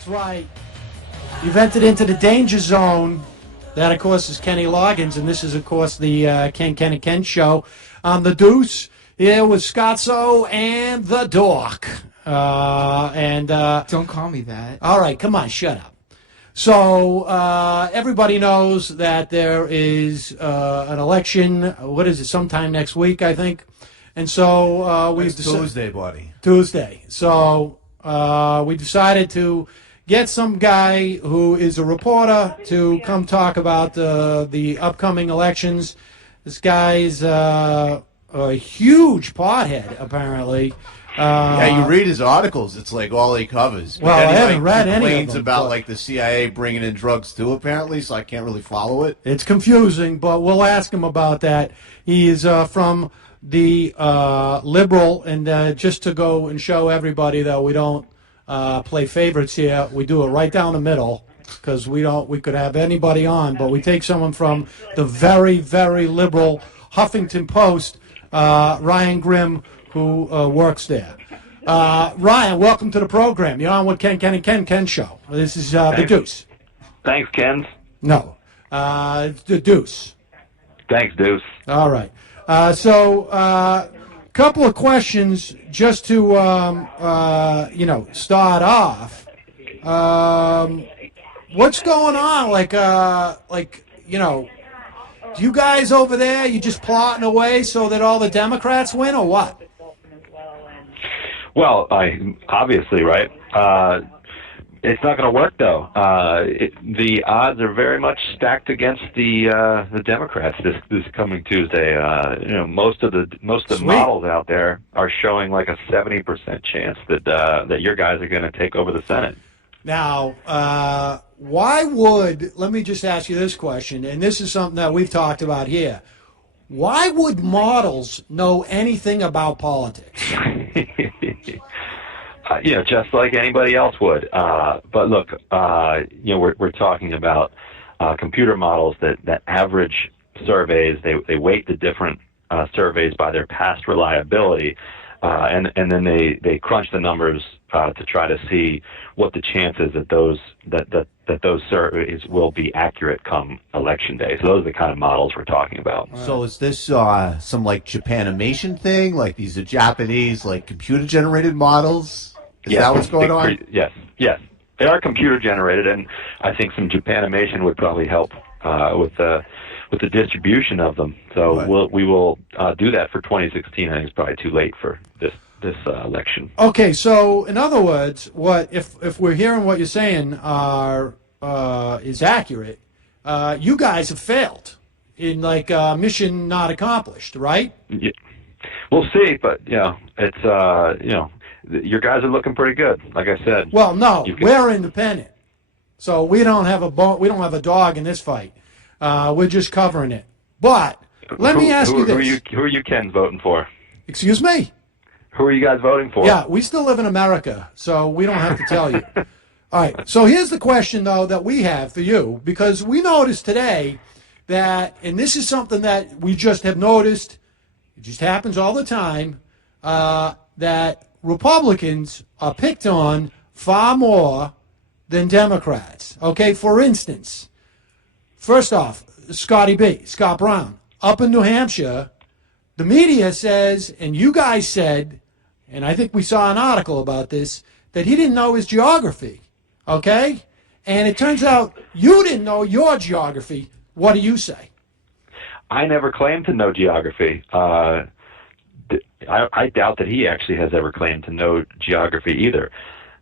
That's right. You've entered into the danger zone. That, of course, is Kenny Loggins, and this is, of course, the Ken and Ken show on the Deuce. Here with Scotzo and the Dork. Don't call me that. All right, come on, shut up. So everybody knows that there is an election. What is it? Sometime next week, I think. And so we've decided Tuesday, buddy. Tuesday. So we decided to get some guy who is a reporter to come talk about the upcoming elections. This guy's a huge pothead, apparently. Yeah, you read his articles; it's like all he covers. But Well, then I he haven't read any of complains them, about but- like the CIA bringing in drugs too, apparently. So I can't really follow it. It's confusing, but we'll ask him about that. He is from the liberal, and just to go and show everybody that we don't play favorites here, we do it right down the middle because we could have anybody on, but we take someone from the very, very liberal Huffington Post, Ryan Grimm, who works there. Ryan, welcome to the program. You're on with Ken and Ken show. This is the Deuce. Thanks, Ken. No, it's the Deuce. Thanks, Deuce. All right. So, couple of questions just to start off. What's going on? Do you guys over there, you just plotting away so that all the Democrats win, or what? Well, obviously, right? It's not going to work, though. The odds are very much stacked against the Democrats this coming Tuesday. Most of the Sweet. models out there are showing like a 70% chance that your guys are going to take over the Senate. Now, let me just ask you this question, and this is something that we've talked about here. Why would models know anything about politics? Just like anybody else would. But look, we're talking about computer models that average surveys. They weight the different surveys by their past reliability, and then they crunch the numbers to try to see what the chances that those surveys will be accurate come election day. So those are the kind of models we're talking about. So is this some like Japanimation thing? Like these are Japanese like computer generated models? Is that what's going on? Yes. They are computer generated, and I think some Japanimation would probably help with the distribution of them. So Right. we will do that for 2016. I think it's probably too late for this election. Okay, so in other words, if we're hearing what you're saying is accurate, you guys have failed in mission not accomplished, right? Yeah. We'll see, but it's your guys are looking pretty good. Like I said. Well, no, we're independent, so we don't have a dog in this fight. We're just covering it. But let me ask you this: who are you Ken voting for? Excuse me? Who are you guys voting for? Yeah, we still live in America, so we don't have to tell you. All right, so here's the question, though, that we have for you, because we noticed today that, and this is something that we just have noticed, it just happens all the time, that Republicans are picked on far more than Democrats. Okay, for instance, first off, Scott Brown, up in New Hampshire, the media says, and you guys said, and I think we saw an article about this, that he didn't know his geography, okay? And it turns out you didn't know your geography. What do you say? I never claimed to know geography. I doubt that he actually has ever claimed to know geography either.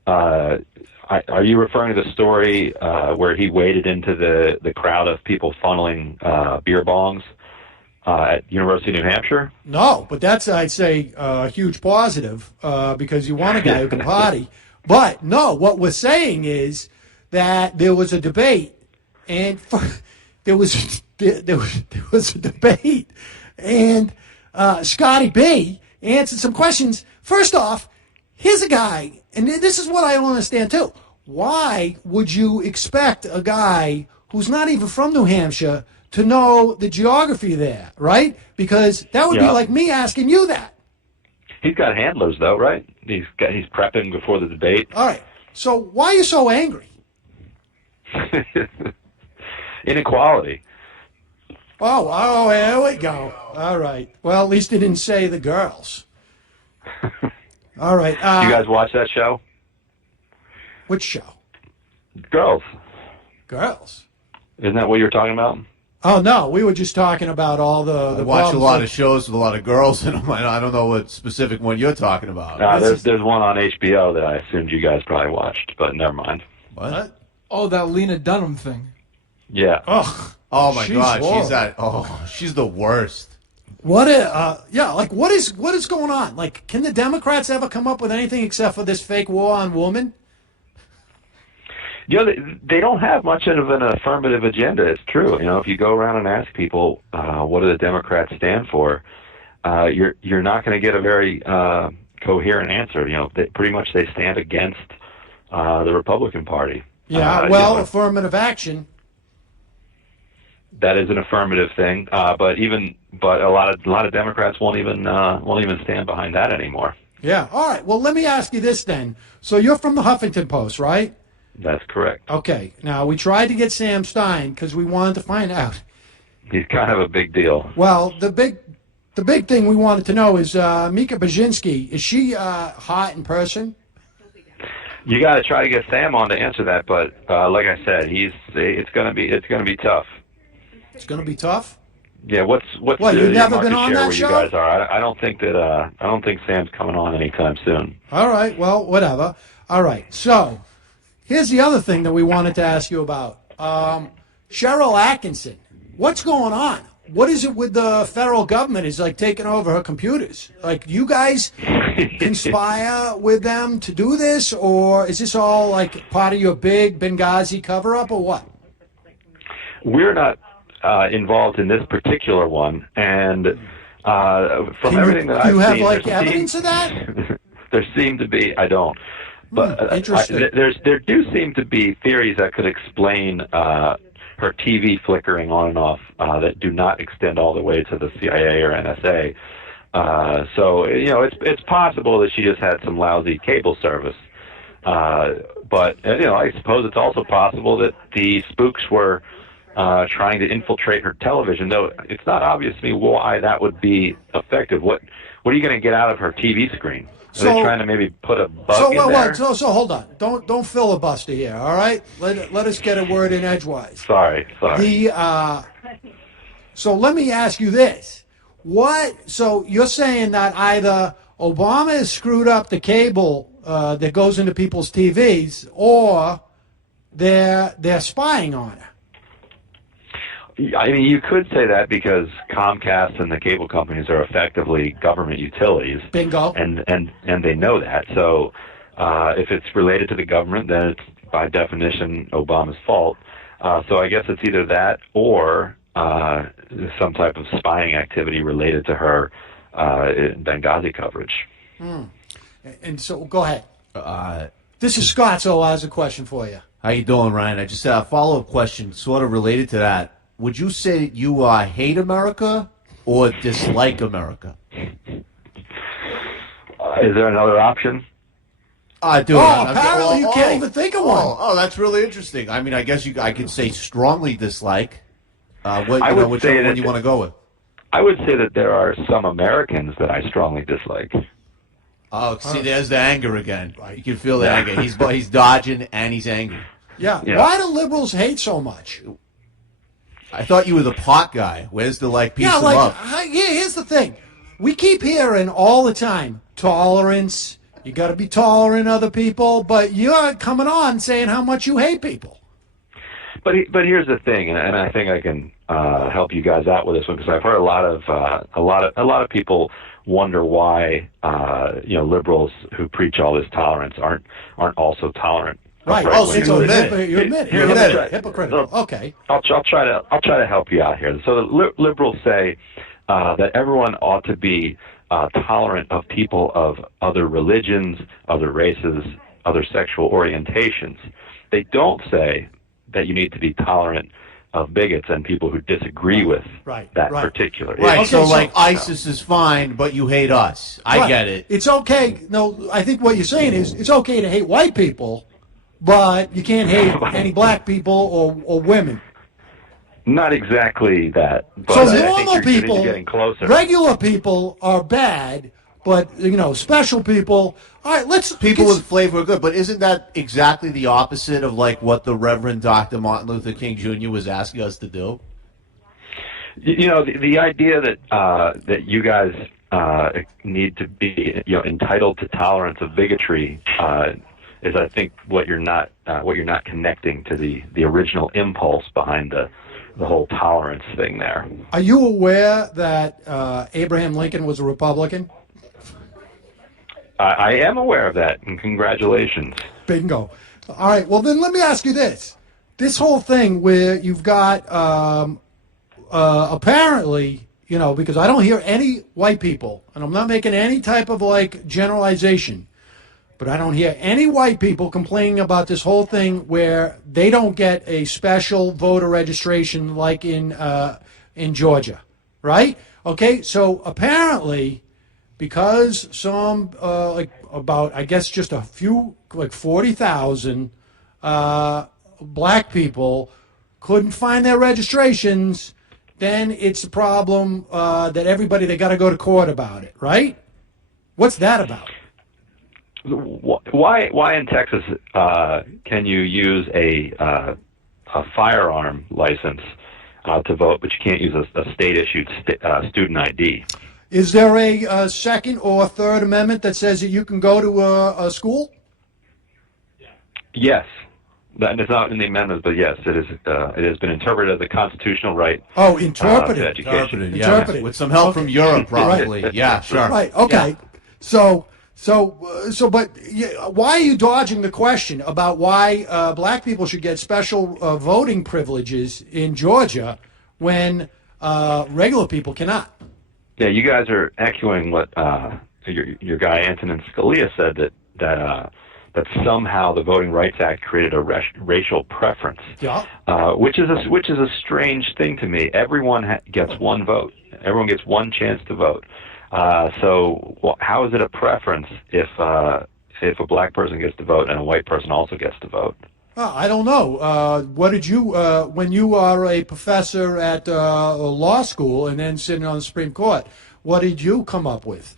Are you referring to the story where he waded into the crowd of people funneling beer bongs at University of New Hampshire? No, but that's, I'd say, a huge positive because you want a guy who can party. But no, what we're saying is that there was a debate, and there was a debate, and Scotty B answered some questions. First off, here's a guy, and this is what I don't understand too. Why would you expect a guy who's not even from New Hampshire to know the geography there, right? Because that would be like me asking you that. He's got handlers, though, right? He's prepping before the debate. All right. So why are you so angry? Inequality. Oh, here we go. All right. Well, at least he didn't say the girls. All right. Do you guys watch that show? Which show? Girls. Girls. Isn't that what you were talking about? Oh, no. We were just talking about all the I watch a problems lot with- of shows with a lot of girls in them. I don't know what specific one you're talking about. There's one on HBO that I assumed you guys probably watched, but never mind. What? Oh, that Lena Dunham thing. Yeah. Ugh. Oh my She's God, horrible. she's the worst. What is going on? Like, can the Democrats ever come up with anything except for this fake war on women? You know, they don't have much of an affirmative agenda. It's true. You know, if you go around and ask people what do the Democrats stand for, you're not going to get a very coherent answer. You know, pretty much they stand against the Republican Party. Yeah, affirmative action. That is an affirmative thing, but a lot of Democrats won't even stand behind that anymore. Yeah. All right. Well, let me ask you this then. So you're from the Huffington Post, right? That's correct. Okay. Now we tried to get Sam Stein because we wanted to find out. He's kind of a big deal. Well, the big thing we wanted to know is Mika Brzezinski. Is she hot in person? You got to try to get Sam on to answer that, but like I said, it's gonna be tough. It's going to be tough. Yeah, what's What, the you've never market been on share that where show? you guys are? I don't think Sam's coming on anytime soon. All right. Well, whatever. All right. So here's the other thing that we wanted to ask you about. Cheryl Atkinson. What's going on? What is it with the federal government is like taking over her computers? Like, you guys conspire with them to do this, or is this all like part of your big Benghazi cover-up, or what? We're not involved in this particular one, and from everything that do you I've have seen, like there evidence of that? there seem to be. I don't, but interesting. there do seem to be theories that could explain her TV flickering on and off that do not extend all the way to the CIA or NSA. So you know, it's possible that she just had some lousy cable service. But you know, I suppose it's also possible that the spooks were trying to infiltrate her television, though it's not obvious to me why that would be effective. What are you going to get out of her TV screen? Are they trying to maybe put a bug in there? So hold on. Don't filibuster here, all right? Let us get a word in edgewise. Sorry. So let me ask you this. So you're saying that either Obama has screwed up the cable that goes into people's TVs, or they're spying on her? I mean, you could say that because Comcast and the cable companies are effectively government utilities. Bingo. And they know that. So if it's related to the government, then it's by definition Obama's fault. So I guess it's either that or some type of spying activity related to her Benghazi coverage. And so go ahead. This is Scott, so has a question for you. How you doing, Ryan? I just had a follow-up question sort of related to that. Would you say you hate America or dislike America? Is there another option? Dude, apparently you can't even think of one. Oh, that's really interesting. I mean, I guess I could say strongly dislike. Which say one that you want to go with? I would say that there are some Americans that I strongly dislike. Oh, see, there's the anger again. You can feel the anger. He's dodging and he's angry. Yeah. Yeah. Why do liberals hate so much? I thought you were the pot guy. Where's the peace and love? Here's the thing. We keep hearing all the time, tolerance. You got to be tolerant of other people, but you're coming on saying how much you hate people. But here's the thing, and I think I can help you guys out with this one, because I've heard a lot of people wonder why liberals who preach all this tolerance aren't also tolerant. Right. Oh, so you admit it. Hypocritical. Okay. I'll try to help you out here. So the liberals say that everyone ought to be tolerant of people of other religions, other races, other sexual orientations. They don't say that you need to be tolerant of bigots and people who disagree with that particular issue. Right. Okay, So so ISIS is fine, but you hate us. I get it. It's okay. No, I think what you're saying is it's okay to hate white people, but you can't hate any black people or women. Not exactly that. But So I think normal you're people, getting closer. regular people are bad, but special people. All right, let's People with flavor are good, but isn't that exactly the opposite of like what the Reverend Dr. Martin Luther King Jr. was asking us to do? The idea that you guys need to be entitled to tolerance of bigotry is, I think, what you're not connecting to the original impulse behind the whole tolerance thing there. Are you aware that Abraham Lincoln was a Republican? I am aware of that, and congratulations. Bingo. All right. Well, then let me ask you this: this whole thing where you've got apparently, because I don't hear any white people, and I'm not making any type of like generalization, but I don't hear any white people complaining about this whole thing where they don't get a special voter registration like in Georgia, right? Okay. So apparently, because some about I guess just a few 40,000 black people couldn't find their registrations, then it's a problem that they got to go to court about it, right? What's that about? Why in Texas can you use a firearm license to vote, but you can't use a state-issued student ID? Is there a second or third amendment that says that you can go to a school? Yes. It's not in the amendments, but yes, it is. It has been interpreted as a constitutional right. Oh, interpreted. To education. Interpreted. With some help from Europe, probably. Right. Yeah, sure. Right. Okay. Yeah. But why are you dodging the question about why black people should get special voting privileges in Georgia when regular people cannot? Yeah, you guys are echoing what your guy Antonin Scalia said that somehow the Voting Rights Act created a racial preference. Yeah. Which is a strange thing to me. Everyone gets one vote. Everyone gets one chance to vote. So how is it a preference if a black person gets to vote and a white person also gets to vote? I don't know. What did you, when you are a professor at a law school and then sitting on the Supreme Court, what did you come up with?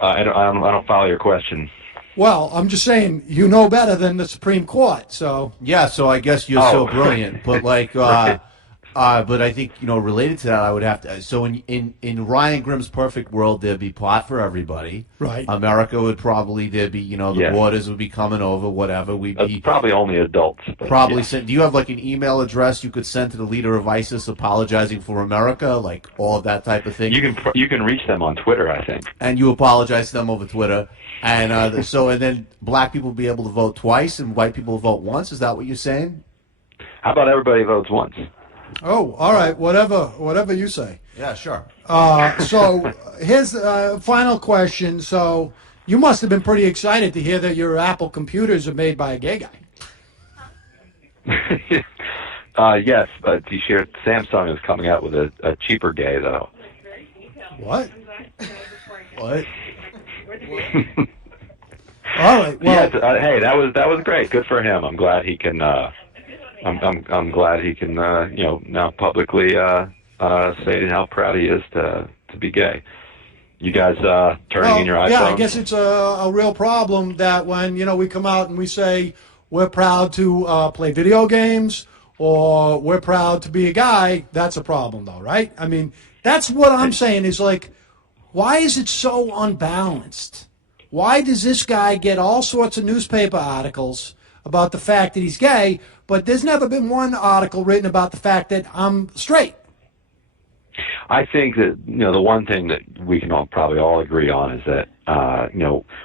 I don't follow your question. Well, I'm just saying you know better than the Supreme Court, so. Yeah, so I guess you're so brilliant, but like, Right. but I think related to that, I would have to. So in Ryan Grimm's perfect world, there'd be pot for everybody. Right. America would probably there'd be the Yes. waters would be coming over, whatever. We'd That's be probably only adults. But probably yeah. send. Do you have like an email address you could send to the leader of ISIS apologizing for America, like all of that type of thing? You can reach them on Twitter, I think. And you apologize to them over Twitter, and and then black people will be able to vote twice, and white people will vote once. Is that what you're saying? How about everybody votes once? Oh, all right. Whatever you say. Yeah, sure. So here's the final question. So you must have been pretty excited to hear that your Apple computers are made by a gay guy. Yes, but you shared Samsung is coming out with a cheaper gay though. What? What? All right. Well, Yes, hey, that was great. Good for him. I'm glad he can. I'm glad he can. Now publicly say how proud he is to be gay. You guys turning in your iPhone. yeah, I guess it's a real problem that when we come out and we say we're proud to play video games or we're proud to be a guy, that's a problem though, right? I mean, that's what I'm saying is like, why is it so unbalanced? Why does this guy get all sorts of newspaper articles about the fact that he's gay, but there's never been one article written about the fact that I'm straight? I think that the one thing that we can probably all agree on is that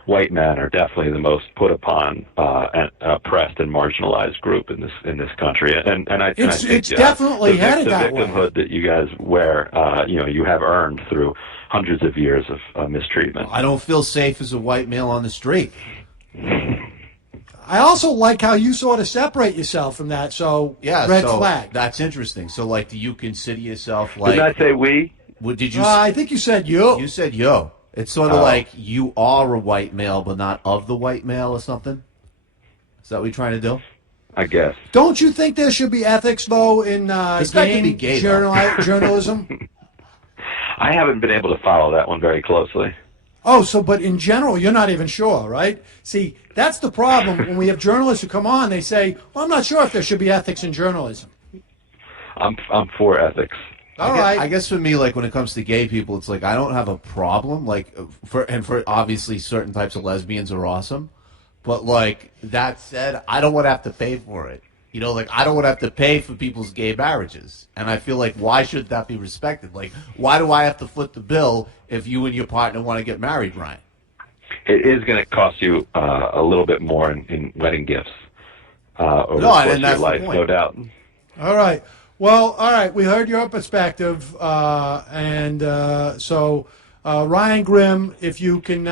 white men are definitely the most put upon, and oppressed and marginalized group in this country, and I think It's definitely headed the that way. victimhood that you guys wear, you have earned through hundreds of years of mistreatment. I don't feel safe as a white male on the street. I also like how you sort of separate yourself from that, so Yeah, red so flag. that's interesting. So, like, do you consider yourself like? Didn't I say we? What did you? I think you said you. You said yo. It's sort of like you are a white male, but not of the white male or something. that what you're trying to do? I guess. Don't you think there should be ethics, though, in This guy could be gay, though. journalism? I haven't been able to follow that one very closely. Oh, but in general, you're not even sure, right? See, that's the problem when we have journalists who come on, they say, well, I'm not sure if there should be ethics in journalism. I'm for ethics. All right. I guess for me, like when it comes to gay people, it's like I don't have a problem. Like for obviously certain types of lesbians are awesome, but like that said, I don't want to have to pay for it. You know, like I don't want to have to pay for people's gay marriages, and I feel like why should that be respected? Like why do I have to foot the bill if you and your partner want to get married, Ryan? It is going to cost you a little bit more in wedding gifts over the course of your life, no doubt. All right. Well, all right. We heard your perspective, so Ryan Grimm, if you can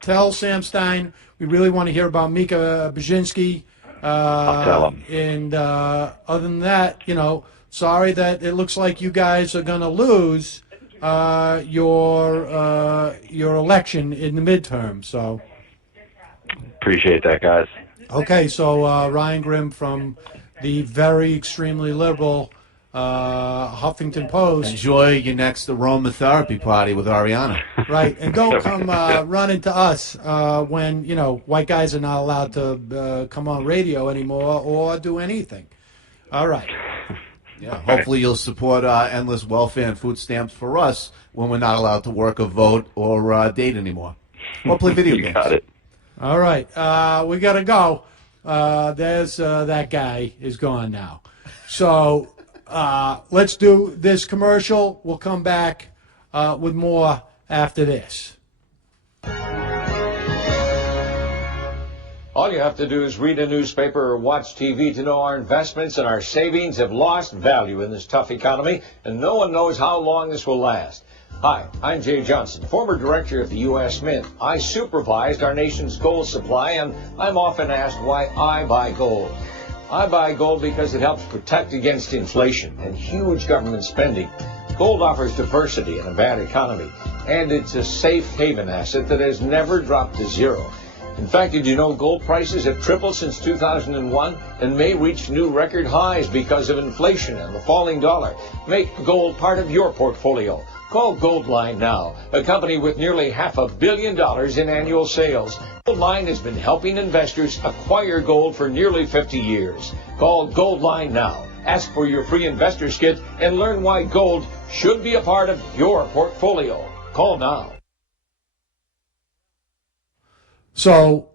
tell Sam Stein, we really want to hear about Mika Brzezinski. I'll tell him. And other than that, sorry that it looks like you guys are going to lose your election in the midterm. So Appreciate that, guys. okay, so Ryan Grimm from the very extremely liberal Huffington Post. Enjoy your next aromatherapy party with Ariana. Right, and don't come run into us when, white guys are not allowed to come on radio anymore or do anything. All right. Yeah, hopefully you'll support endless welfare and food stamps for us when we're not allowed to work or vote or date anymore. Or play video You games. got it. All right, we got to go. There's that guy is gone now. So let's do this commercial. We'll come back with more after this. All you have to do is read a newspaper or watch TV to know our investments and our savings have lost value in this tough economy, and no one knows how long this will last. Hi, I'm Jay Johnson, former director of the U.S. Mint. I supervised our nation's gold supply, and I'm often asked why I buy gold. I buy gold because it helps protect against inflation and huge government spending. Gold offers diversity in a bad economy, and it's a safe haven asset that has never dropped to zero. In fact, did you know gold prices have tripled since 2001 and may reach new record highs because of inflation and the falling dollar? Make gold part of your portfolio. Call Goldline now, a company with nearly $500 million in annual sales. Goldline has been helping investors acquire gold for nearly 50 years. Call Goldline now. Ask for your free investor's kit and learn why gold should be a part of your portfolio. Call now. So,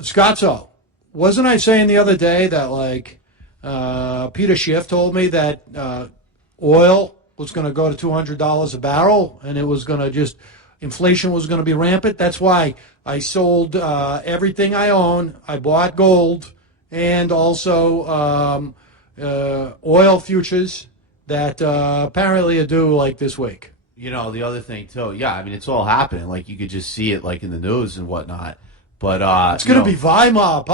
Scotzo, wasn't I saying the other day that, Peter Schiff told me that oil was going to go to $200 a barrel and it was going to inflation was going to be rampant? That's why I sold everything I own. I bought gold and also oil futures that apparently are due this week. You know, the other thing, too, yeah, I mean, it's all happening. Like, you could just see it, in the news and whatnot. But, it's going to be Weimar.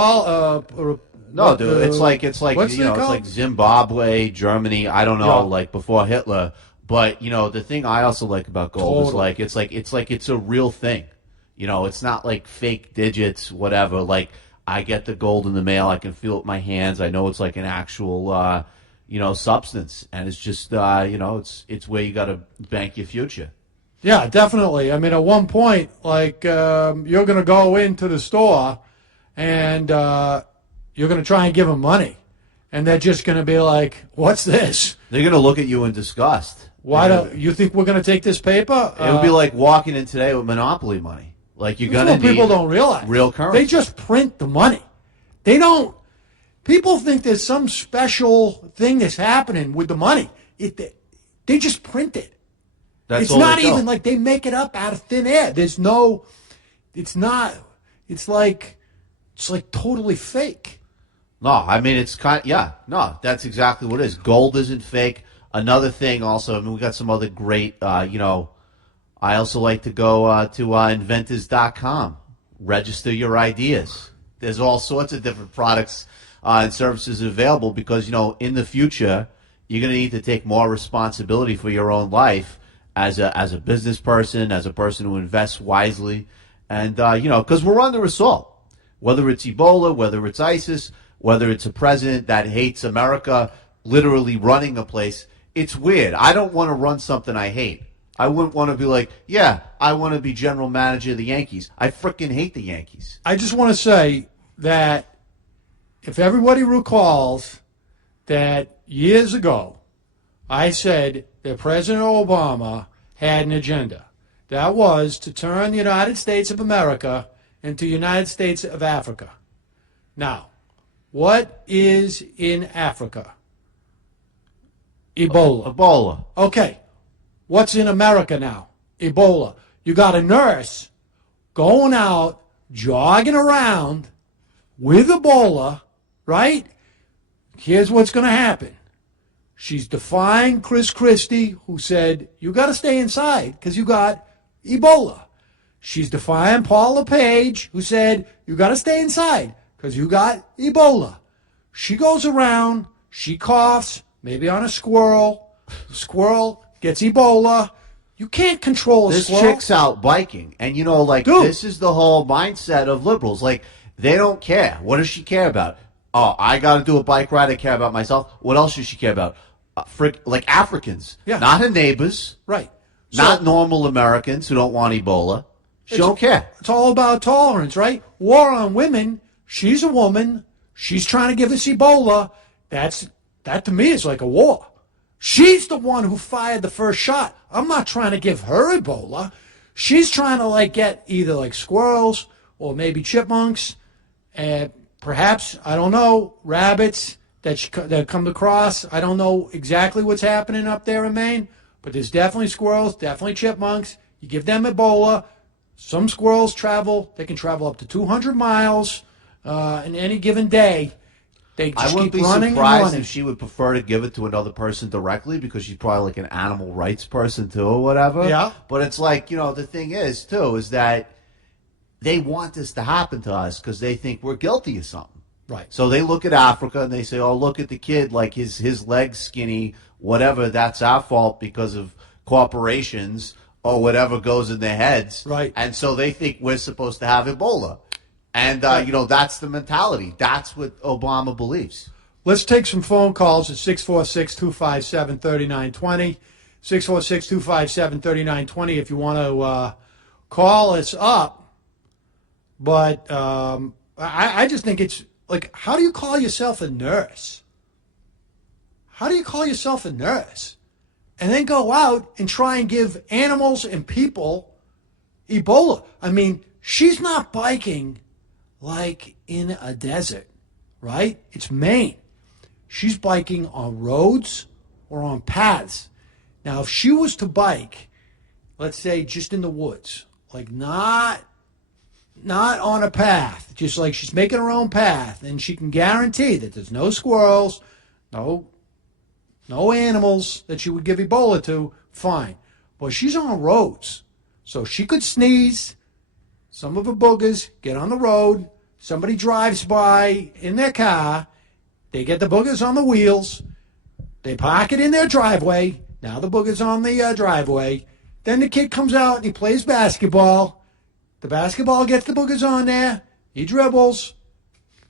No, dude, it's like what's it it's called? like Zimbabwe, Germany, I don't know, before Hitler. But, the thing I also like about gold is, it's a real thing. It's not like fake digits, whatever. Like, I get the gold in the mail, I can feel it with my hands, I know it's like an actual substance, and it's just, it's where you got to bank your future. Yeah, definitely. I mean, at one point, you're going to go into the store and you're going to try and give them money, and they're just going to be like, "What's this?" They're going to look at you in disgust. Why do you think we're going to take this paper? It would be like walking in today with Monopoly money. Like you're going to need people don't realize real currency. They just print the money. They don't. People think there's some special thing that's happening with the money. They just print it. It's not even like they make it up out of thin air. There's no. It's not. It's like totally fake. No, I mean that's exactly what it is. Gold isn't fake. Another thing, also, I mean, we got some other great. I also like to go to inventors.com. Register your ideas. There's all sorts of different products and services available because, in the future, you're going to need to take more responsibility for your own life as a business person, as a person who invests wisely. And, because we're under assault. Whether it's Ebola, whether it's ISIS, whether it's a president that hates America, literally running a place, it's weird. I don't want to run something I hate. I wouldn't want to be like, yeah, I want to be general manager of the Yankees. I freaking hate the Yankees. I just want to say that if everybody recalls that years ago, I said that President Obama had an agenda. That was to turn the United States of America into the United States of Africa. Now, what is in Africa? Ebola. Ebola. Okay. What's in America now? Ebola. You got a nurse going out, jogging around with Ebola, right? Here's what's going to happen. She's defying Chris Christie, who said, you got to stay inside because you got Ebola. She's defying Paul LePage, who said, you got to stay inside because you got Ebola. She goes around, she coughs, maybe on a squirrel. The squirrel gets Ebola. You can't control a This squirrel. chick's out biking. And, you know, like, Dude. this is the whole mindset of liberals. Like, they don't care. What does she care about? Oh, I got to do a bike ride. I care about myself. What else does she care about? Like Africans. Yeah. Not her neighbors. Right. Not So- normal Americans who don't want Ebola. She don't care. It's all about tolerance, right? War on women. She's a woman. She's trying to give us Ebola. That to me is like a war. She's the one who fired the first shot. I'm not trying to give her Ebola. She's trying to like get either like squirrels or maybe chipmunks, and perhaps, I don't know, rabbits that come across. I don't know exactly what's happening up there in Maine, but there's definitely squirrels, definitely chipmunks. You give them Ebola. Some squirrels they can travel up to 200 miles in any given day. They just I wouldn't keep be running and surprised running. if she would prefer to give it to another person directly because she's probably like an animal rights person too or whatever. Yeah. But it's like, you know, the thing is too is that they want this to happen to us because they think we're guilty of something. Right. So they look at Africa and they say, oh, look at the kid, like his legs skinny, whatever, that's our fault because of corporations or whatever goes in their heads. Right. And so they think we're supposed to have Ebola. And, you know, that's the mentality. That's what Obama believes. Let's take some phone calls at 646-257-3920. 646-257-3920 if you want to call us up. But I just think it's like, how do you call yourself a nurse? How do you call yourself a nurse? And then go out and try and give animals and people Ebola. I mean, she's not biking like in a desert, right? It's Maine. She's biking on roads or on paths. Now, if she was to bike, let's say just in the woods, like not on a path, just like she's making her own path, and she can guarantee that there's no squirrels, no animals that she would give Ebola to, fine. But she's on roads, so she could sneeze, some of her boogers get on the road, somebody drives by in their car, they get the boogers on the wheels, they park it in their driveway, now the booger's on the driveway, then the kid comes out and he plays basketball, the basketball gets the boogers on there, he dribbles,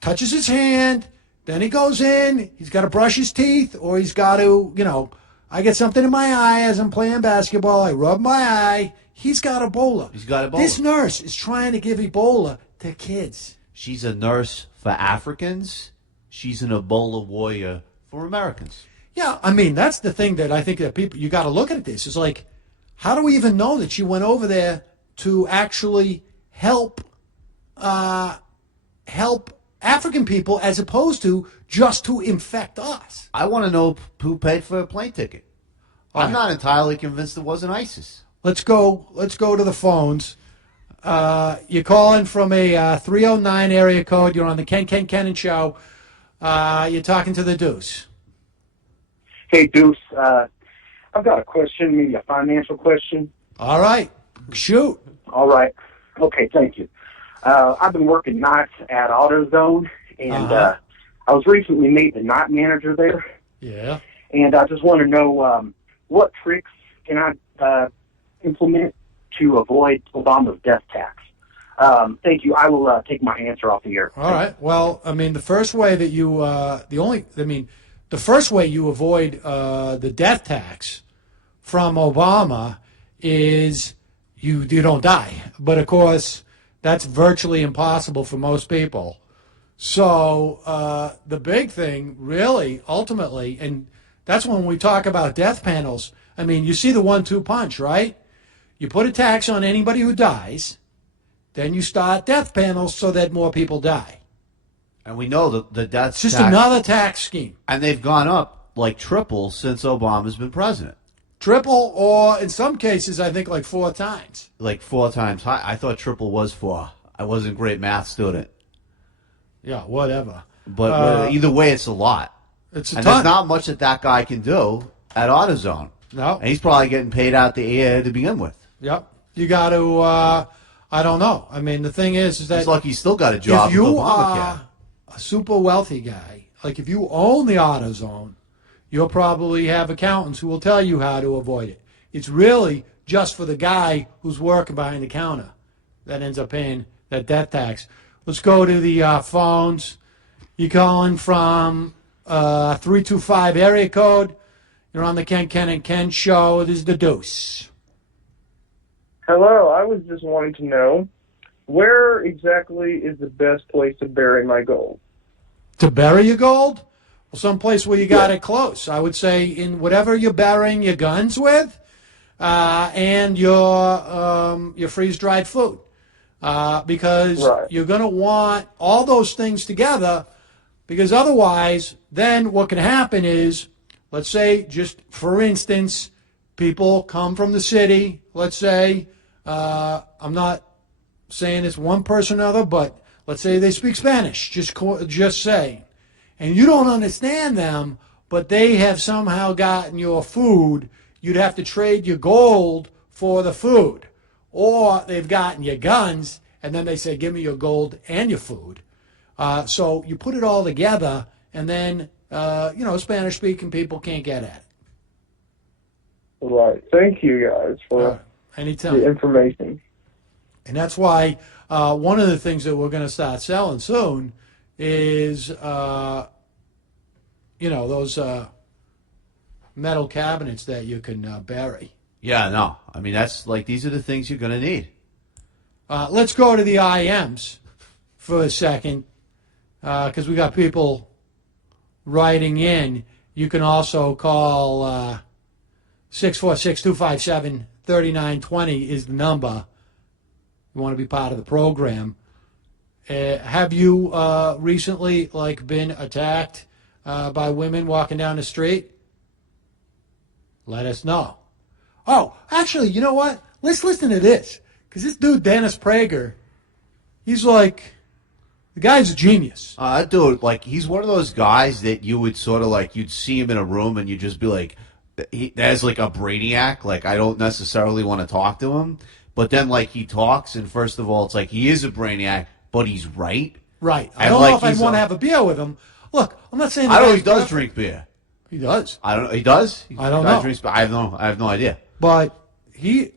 touches his hand, then he goes in, he's got to brush his teeth, or he's got to, I get something in my eye as I'm playing basketball, I rub my eye, he's got Ebola. He's got Ebola. This nurse is trying to give Ebola to kids. She's a nurse for Africans. She's an Ebola warrior for Americans. Yeah, I mean, that's the thing that I think that people, you got to look at this. Is like, how do we even know that she went over there to actually help African people as opposed to just to infect us? I want to know who paid for a plane ticket. All I'm right. not entirely convinced it wasn't ISIS. Let's go to the phones. You're calling from a 309 area code. You're on the Ken and Show. You're talking to the Deuce. Hey, Deuce, I've got a question, maybe a financial question. All right. Shoot. All right. Okay, thank you. I've been working nights at AutoZone, and I was recently made the night manager there. Yeah. And I just want to know what tricks can I implement to avoid Obama's death tax. Thank you. I will take my answer off the air. All right. Well, I mean, the first way that you, the first way you avoid the death tax from Obama is you don't die. But of course, that's virtually impossible for most people. So the big thing, really, ultimately, and that's when we talk about death panels. I mean, you see the 1-2 punch, right? You put a tax on anybody who dies, then you start death panels so that more people die. And we know that the death It's just tax, another tax scheme. and they've gone up like triple since Obama's been president. Triple, or in some cases, I think like 4 times. Like 4 times high. I thought triple was 4. I wasn't a great math student. Yeah, whatever. But either way, it's a lot. It's a And ton. there's not much that guy can do at AutoZone. No. And he's probably getting paid out the air to begin with. Yep. You got to, I don't know. I mean, the thing is that He's lucky he's still got a job if you with Obamacare. are a super wealthy guy, like if you own the AutoZone, you'll probably have accountants who will tell you how to avoid it. It's really just for the guy who's working behind the counter that ends up paying that death tax. Let's go to the phones. You calling from 325 area code. You're on the Ken and Ken show. This is the Deuce. Hello, I was just wanting to know, where exactly is the best place to bury my gold? To bury your gold? Well, someplace where you got it close. I would say in whatever you're burying your guns with, and your freeze-dried food, because Right. you're going to want all those things together. Because otherwise, then what can happen is, let's say, just for instance, people come from the city. Let's say, I'm not saying it's one person or another, but let's say they speak Spanish. Just say. And you don't understand them, but they have somehow gotten your food. You'd have to trade your gold for the food. Or they've gotten your guns, and then they say, give me your gold and your food. So you put it all together, and then, Spanish-speaking people can't get at it. Right. Thank you guys for Anytime. the information. And that's why one of the things that we're going to start selling soon is, those metal cabinets that you can bury. Yeah, no. I mean, that's like, these are the things you're going to need. Let's go to the IMs for a second, because we got people writing in. You can also call 646-257-3920 is the number. You want to be part of the program. Have you recently been attacked by women walking down the street? Let us know. Oh, actually, you know what? Let's listen to this. Because this dude, Dennis Prager, he's the guy's a genius. That dude, he's one of those guys that you would sort of you'd see him in a room and you'd just be like, there's a brainiac. I don't necessarily want to talk to him. But then, he talks, and first of all, it's he is a brainiac, but he's right. Right. I And, don't know if I'd he's want to have a beer with him. Look, I'm not saying the I know guy's he does perfect. drink beer. He does. I don't know. He does? I don't The guy know. Drinks beer? I have no idea. But If you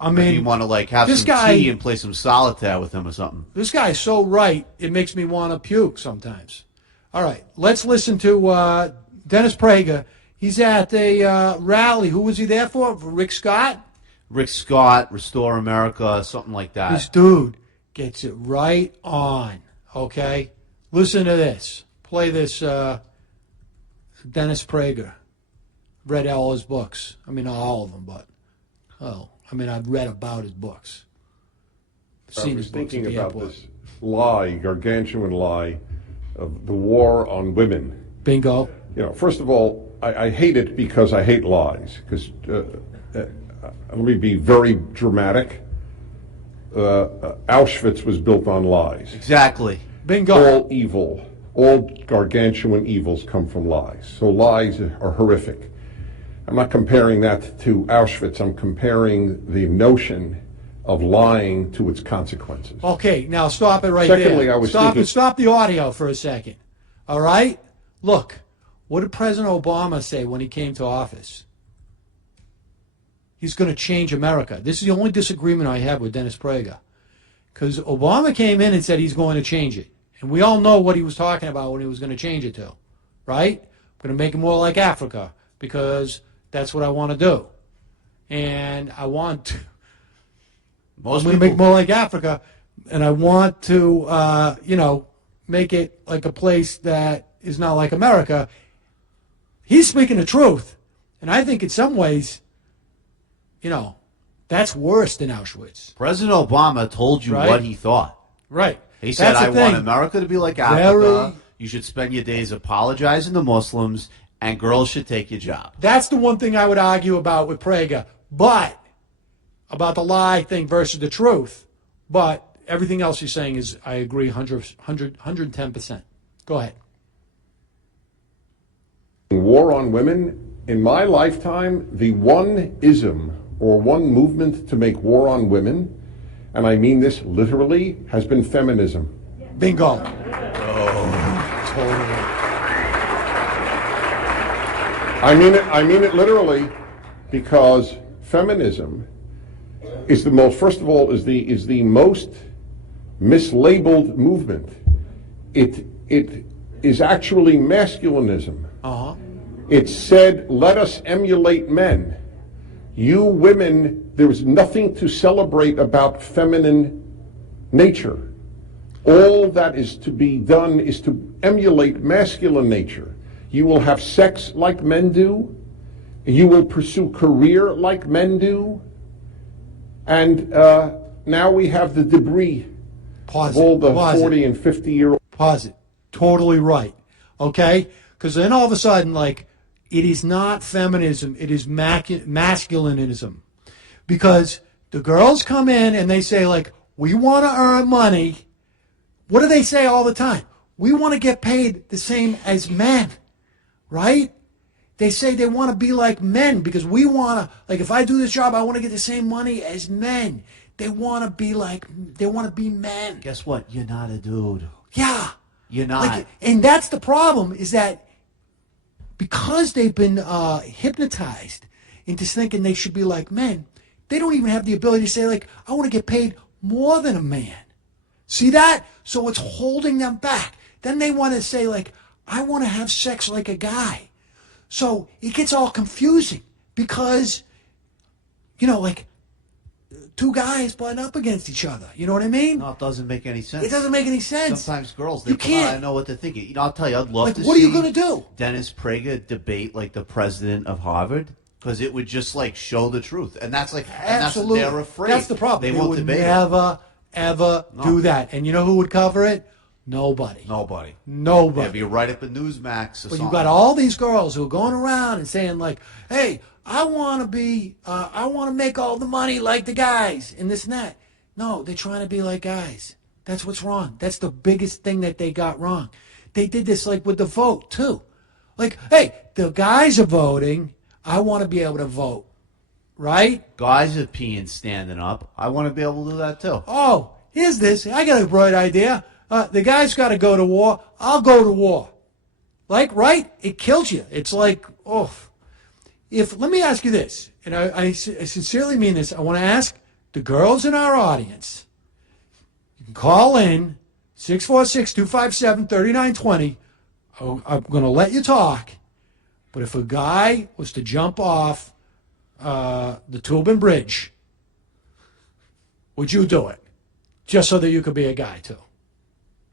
want to have this some guy- tea and play some solitaire with him or something. this guy's so right, it makes me want to puke sometimes. All right, let's listen to Dennis Prager. He's at a rally. Who was he there for? Rick Scott? Rick Scott, Restore America, something like that. This dude gets it right on, okay? Listen to this. Play this Dennis Prager. Read all his books. I mean, not all of them, but, I've read about his books. I Seen was his books thinking at the about airport. this lie, gargantuan lie, of the war on women. Bingo. First of all, I hate it because I hate lies. Because let me be very dramatic. Auschwitz was built on lies. Exactly. Bingo. All evil, all gargantuan evils come from lies. So lies are horrific. I'm not comparing that to Auschwitz. I'm comparing the notion of lying to its consequences. Okay, now stop it right Secondly, there. I was Stop thinking- Stop the audio for a second. All right? Look, what did President Obama say when he came to office? He's going to change America. This is the only disagreement I have with Dennis Prager. because Obama came in and said he's going to change it. And we all know what he was talking about when he was going to change it to, right? I'm going to make it more like Africa because that's what I want to do. And I'm going to make it more like Africa, and I want to, make it like a place that is not like America. He's speaking the truth. And I think in some ways, that's worse than Auschwitz. President Obama told you what he thought. Right. He said, I want America to be like Africa. You should spend your days apologizing to Muslims, and girls should take your job. That's the one thing I would argue about with Prager. But, about the lie thing versus the truth. But everything else you're saying is, I agree 110%. Go ahead. War on women, in my lifetime, the one ism or one movement to make war on women, and I mean this literally, has been feminism. Bingo. Totally. I mean it literally, because feminism is the most, first of all, is the most mislabeled movement. It is actually masculinism. Uh-huh. It said, let us emulate men. You women, there's nothing to celebrate about feminine nature. All that is to be done is to emulate masculine nature. You will have sex like men do. You will pursue career like men do. And now we have the debris of all the 40 and 50-year-old. Pause it. Totally right. Okay? Because then all of a sudden, it is not feminism, it is masculinism. Because the girls come in and they say, we want to earn money. What do they say all the time? We want to get paid the same as men, right? They say they want to be like men because we want to, if I do this job, I want to get the same money as men. They want to be men. Guess what? You're not a dude. Yeah. You're not. And that's the problem, is that because they've been hypnotized into thinking they should be like men, they don't even have the ability to say, I want to get paid more than a man. See that? So it's holding them back. Then they want to say, I want to have sex like a guy. So it gets all confusing because, two guys butting up against each other. You know what I mean? No, it doesn't make any sense. It doesn't make any sense. Sometimes girls, You can't. I know what they're thinking. I'll tell you, I'd love to see what are you going to do? Dennis Prager debate the president of Harvard, because it would just show the truth. And that's Absolutely. And they're afraid. That's the problem. They won't would debate never, ever do that. And you know who would cover it? Nobody. Nobody. Nobody. Yeah, you write up a Newsmax or But something. you've got all these girls who are going around and saying hey, I want to make all the money like the guys and this and that. No, they're trying to be like guys. That's what's wrong. That's the biggest thing that they got wrong. They did this with the vote too. Hey, the guys are voting. I want to be able to vote. Right? Guys are peeing standing up. I want to be able to do that too. Oh, here's this. I got a bright idea. The guy's got to go to war. I'll go to war. Right? It kills you. It's let me ask you this, and I sincerely mean this. I want to ask the girls in our audience. You can call in 646-257-3920. I'm going to let you talk, but if a guy was to jump off the Tubin Bridge, would you do it? Just so that you could be a guy, too.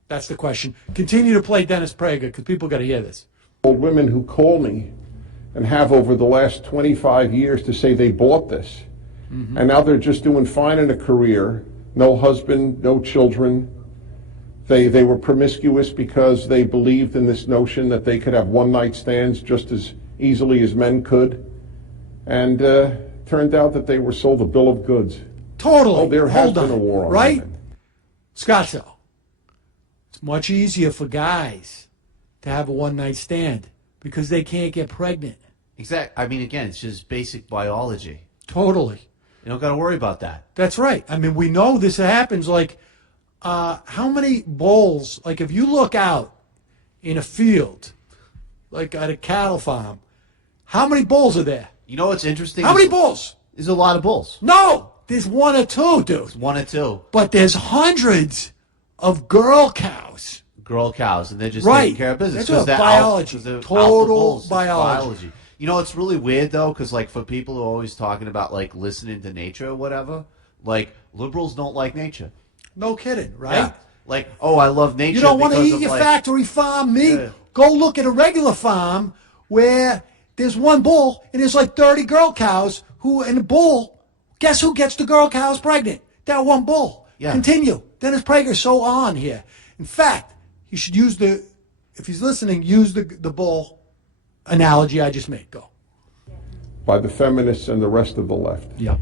That's the question. Continue to play Dennis Prager, because people got to hear this. Old women who call me and have over the last 25 years to say they bought this. Mm-hmm. And now they're just doing fine in a career, no husband, no children. They were promiscuous because they believed in this notion that they could have one-night stands just as easily as men could. And turned out that they were sold a bill of goods. Totally. Oh, there has been a war on women. Scottsdale. It's much easier for guys to have a one-night stand because they can't get pregnant. Exactly. I mean, again, it's just basic biology. Totally. You don't got to worry about that. That's right. I mean, we know this happens. How many bulls, if you look out in a field, at a cattle farm, how many bulls are there? You know what's interesting? How many bulls? There's a lot of bulls. No! There's one or two, dude. One or two But there's hundreds of girl cows. girl cows, and they're just Right. taking care of business. That's 'cause they're biology. 'cause they're Total alpha bulls. It's biology. You know, it's really weird, though, because, like, for people who are always talking about, like, listening to nature or whatever, like, liberals don't like nature. No kidding, right? Yeah. Like, oh, I love nature. You don't want to because eat of, your like, factory farm meat. Yeah. Go look at a regular farm where there's one bull and there's like 30 girl cows and the bull, guess who gets the girl cows pregnant? That one bull. Yeah. Continue. Dennis Prager, so on here. In fact, you should use if he's listening, use the bull analogy I just made. Go. by the feminists and the rest of the left. Yeah.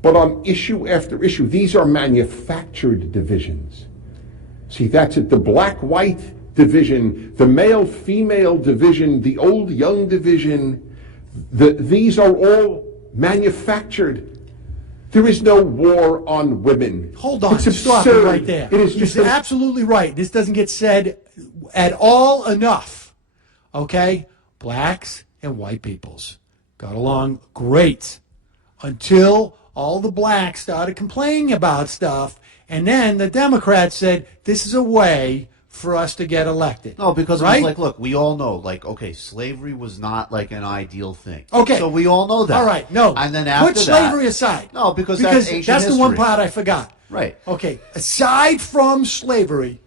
But on issue after issue, these are manufactured divisions. See, that's it. The black-white division, the male-female division, the old-young division, these are all manufactured. There is no war on women. Hold on. It's Stop it absurd. right there. It is just You're absolutely right. This doesn't get said at all enough. Okay? Blacks and white peoples got along great until all the blacks started complaining about stuff, and then the Democrats said, this is a way for us to get elected. No, because right? it was like, look, we all know, like, okay, slavery was not like an ideal thing. Okay. So we all know that. All right, no. And then after put slavery aside. No, because that's ancient that's the one history. part I forgot. Right. Okay. Aside from slavery,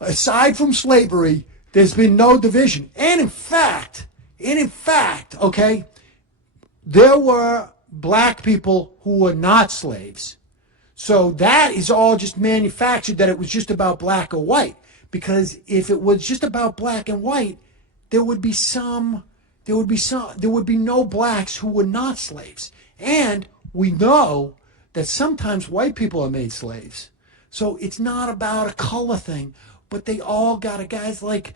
there's been no division. And in fact, okay, there were black people who were not slaves. So that is all just manufactured, that it was just about black or white. Because if it was just about black and white, there would be no blacks who were not slaves. And we know that sometimes white people are made slaves. So it's not about a color thing, but they all got guys like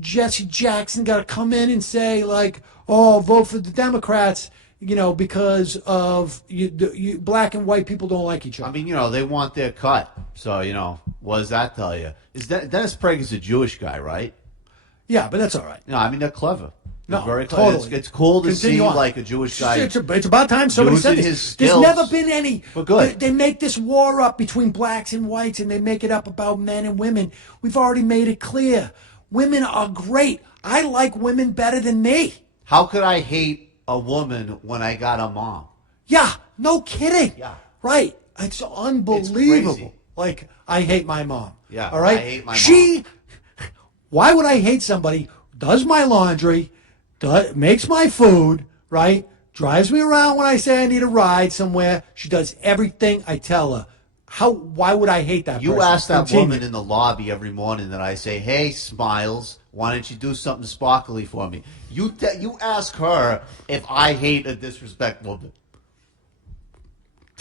Jesse Jackson got to come in and say, like, oh, vote for the Democrats, because of black and white people don't like each other. I mean, they want their cut. So, what does that tell you? Dennis Prager's a Jewish guy, right? Yeah, but that's all right. No, I mean, they're clever. They're No, very clever. totally. It's cool to Continue see, on. like, a Jewish guy. It's about time somebody using said his this. There's skills never been any. for good. They make this war up between blacks and whites, and they make it up about men and women. We've already made it clear. Women are great. I like women better than me. How could I hate a woman when I got a mom? Yeah, no kidding. Yeah. Right. It's unbelievable. crazy. Like, I hate my mom. Yeah, All right? I hate my mom. Why would I hate somebody who does my laundry, makes my food, right? Drives me around when I say I need a ride somewhere. She does everything I tell her. Why would I hate that You person? ask that Continue. woman in the lobby every morning that I say, hey, Smiles, why don't you do something sparkly for me? You ask her if I hate a disrespectful woman.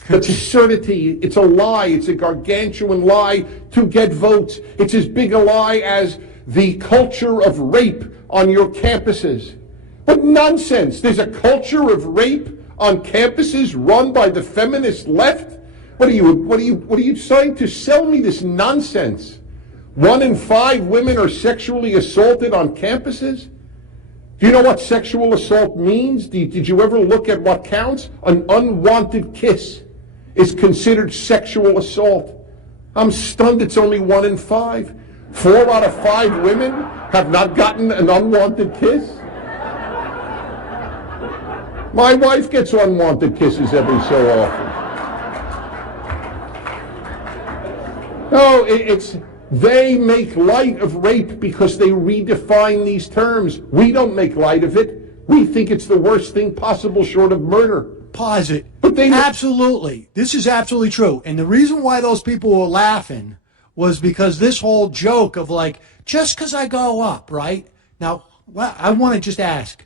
It's absurdity. It's a lie. It's a gargantuan lie to get votes. It's as big a lie as the culture of rape on your campuses. What nonsense. There's a culture of rape on campuses run by the feminist left? What are you trying to sell me this nonsense? 1 in 5 women are sexually assaulted on campuses? Do you know what sexual assault means? Did you ever look at what counts? An unwanted kiss is considered sexual assault. I'm stunned it's only 1 in 5. 4 out of 5 women have not gotten an unwanted kiss. My wife gets unwanted kisses every so often. No, they make light of rape because they redefine these terms. We don't make light of it. We think it's the worst thing possible short of murder. Pause it. But they absolutely. This is absolutely true. And the reason why those people were laughing was because this whole joke of like, just because I go up, right? Now, I want to just ask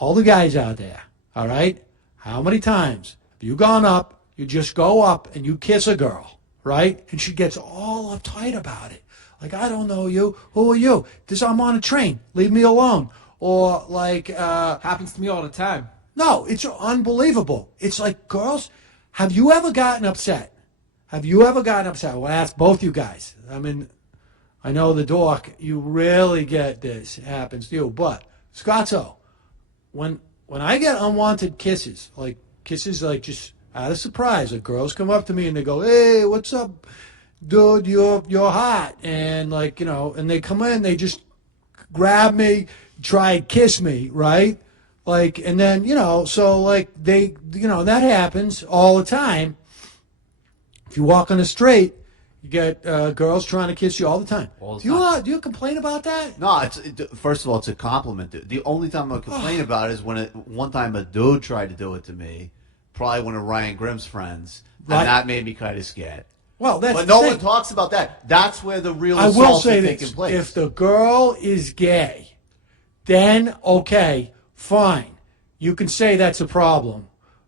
all the guys out there, all right? How many times have you gone up, you just go up and you kiss a girl, right? And she gets all uptight about it. Like, I don't know you. Who are you? I'm on a train. Leave me alone. Or like... Happens to me all the time. No, it's unbelievable. It's like, girls, have you ever gotten upset? Have you ever gotten upset? Well, I ask both you guys. I mean, I know the dork, you rarely get this. It happens to you. But, Scotto, when I get unwanted kisses like just out of surprise, the girls come up to me and they go, "Hey, what's up, dude? You're hot." And like, and they come in, they just grab me, try and kiss me, right? Like, and then, so like that happens all the time. If you walk on the street, you get girls trying to kiss you all the time. Do you complain about that? No, first of all, it's a compliment. The only time I complain about it is when one time a dude tried to do it to me, probably one of Ryan Grimm's friends, and that made me kind of scared. Well, that's but no one talks about that. That's where the real assaults are taking place. If the girl is gay, then okay, fine. You can say that's a problem.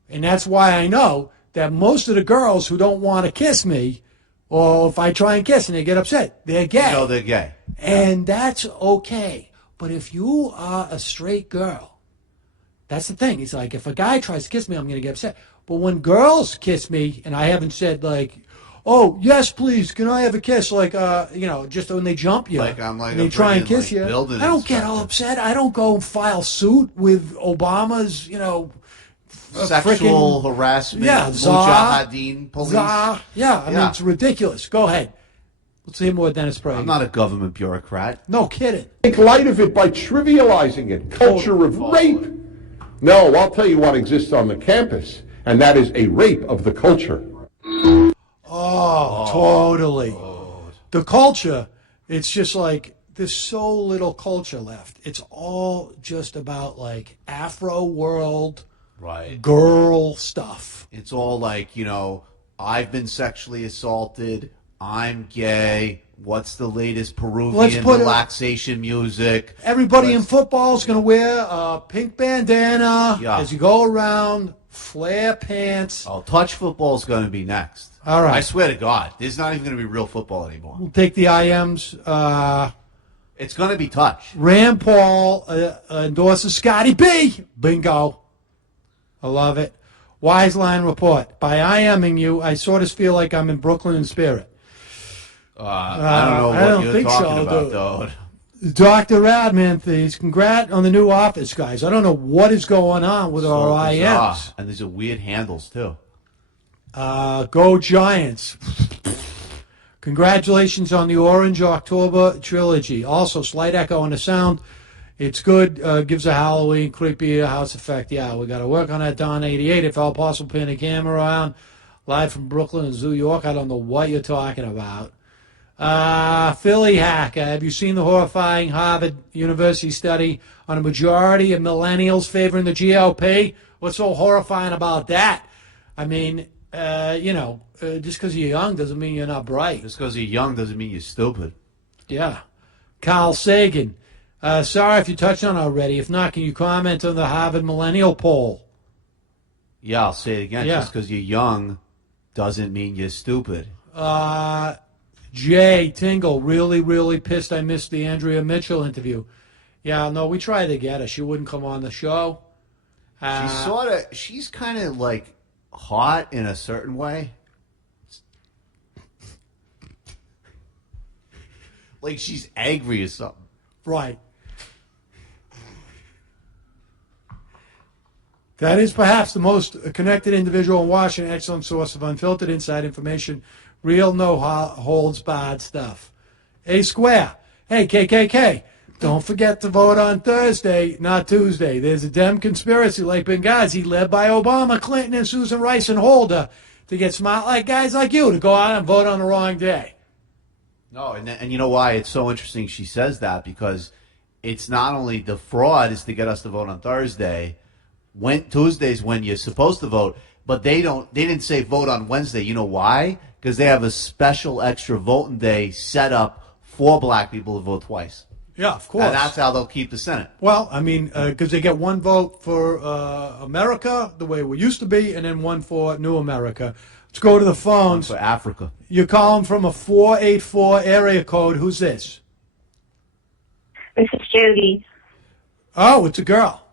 And that's why I know that most of the girls who don't want to kiss me, or if I try and kiss and they get upset, they're gay. No, they're gay. And that's okay. But if you are a straight girl, that's the thing. It's like if a guy tries to kiss me, I'm going to get upset. But when girls kiss me, and I haven't said like, "Oh, yes, please, can I have a kiss?" Like, just when they jump you, like I'm like and they try and kiss you. I don't get all upset. I don't go and file suit with Obama's, sexual harassment, mujahideen police. I mean, it's ridiculous. Go ahead. Let's hear more Dennis Prager. I'm not a government bureaucrat. No kidding. Make light of it by trivializing it. Culture of rape. No, I'll tell you what exists on the campus, and that is a rape of the culture. Totally. The culture, it's just like there's so little culture left. It's all just about like Afro world, right? Girl stuff. It's all like, I've been sexually assaulted. I'm gay. What's the latest Peruvian relaxation music? Everybody in football is going to wear a pink bandana as you go around, flare pants. Oh, touch football is going to be next. All right. I swear to God, there's not even going to be real football anymore. We'll take the IMs. It's going to be touch. Rand Paul endorses Scotty B. Bingo. I love it. Wise Line Report. By IMing you, I sort of feel like I'm in Brooklyn in spirit. I don't know what you're talking about, dude. Dr. Radmanthes, congrats on the new office, guys. I don't know what is going on with our IMs. And these are weird handles, too. Go Giants. Congratulations on the Orange October trilogy. Also, slight echo on the sound. It's good. Gives a Halloween creepy house effect. Yeah, we got to work on that. Don 88. If all possible, pin a camera around. Live from Brooklyn and New York. I don't know what you're talking about. Philly hacker. Have you seen the horrifying Harvard University study on a majority of millennials favoring the GOP? What's so horrifying about that? I mean, just because you're young doesn't mean you're not bright. Just because you're young doesn't mean you're stupid. Yeah. Carl Sagan. Sorry if you touched on it already. If not, can you comment on the Harvard Millennial Poll? Yeah, I'll say it again. Yeah. Just because you're young doesn't mean you're stupid. Jay Tingle, really, really pissed I missed the Andrea Mitchell interview. Yeah, no, we tried to get her. She wouldn't come on the show. She's kind of like hot in a certain way. Like she's angry or something. Right. That is perhaps the most connected individual in Washington, excellent source of unfiltered inside information, real no-holds-barred stuff. A Square. Hey, KKK, don't forget to vote on Thursday, not Tuesday. There's a Dem conspiracy like Benghazi led by Obama, Clinton, and Susan Rice and Holder to get smart like guys like you to go out and vote on the wrong day. No, and you know why it's so interesting she says that? Because it's not only the fraud is to get us to vote on Thursday, Tuesday's when you're supposed to vote, but they didn't say vote on Wednesday. You know why? Because they have a special extra voting day set up for black people to vote twice. Yeah, of course. And that's how they'll keep the Senate. Well, I mean, because they get one vote for America, the way we used to be, and then one for New America. Let's go to the phones. For Africa. You're calling from a 484 area code. Who's this? This is Jody. Oh, it's a girl.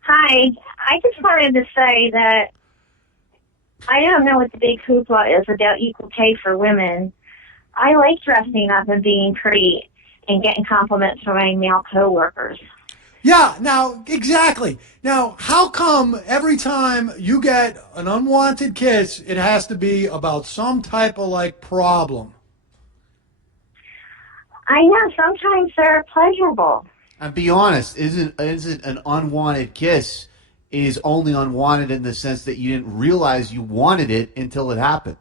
Hi. I just wanted to say that I don't know what the big hoopla is about equal pay for women. I like dressing up and being pretty and getting compliments from my male coworkers. Yeah, now, exactly. Now, how come every time you get an unwanted kiss, it has to be about some type of, like, problem? I know sometimes they're pleasurable. And be honest, isn't an unwanted kiss is only unwanted in the sense that you didn't realize you wanted it until it happened.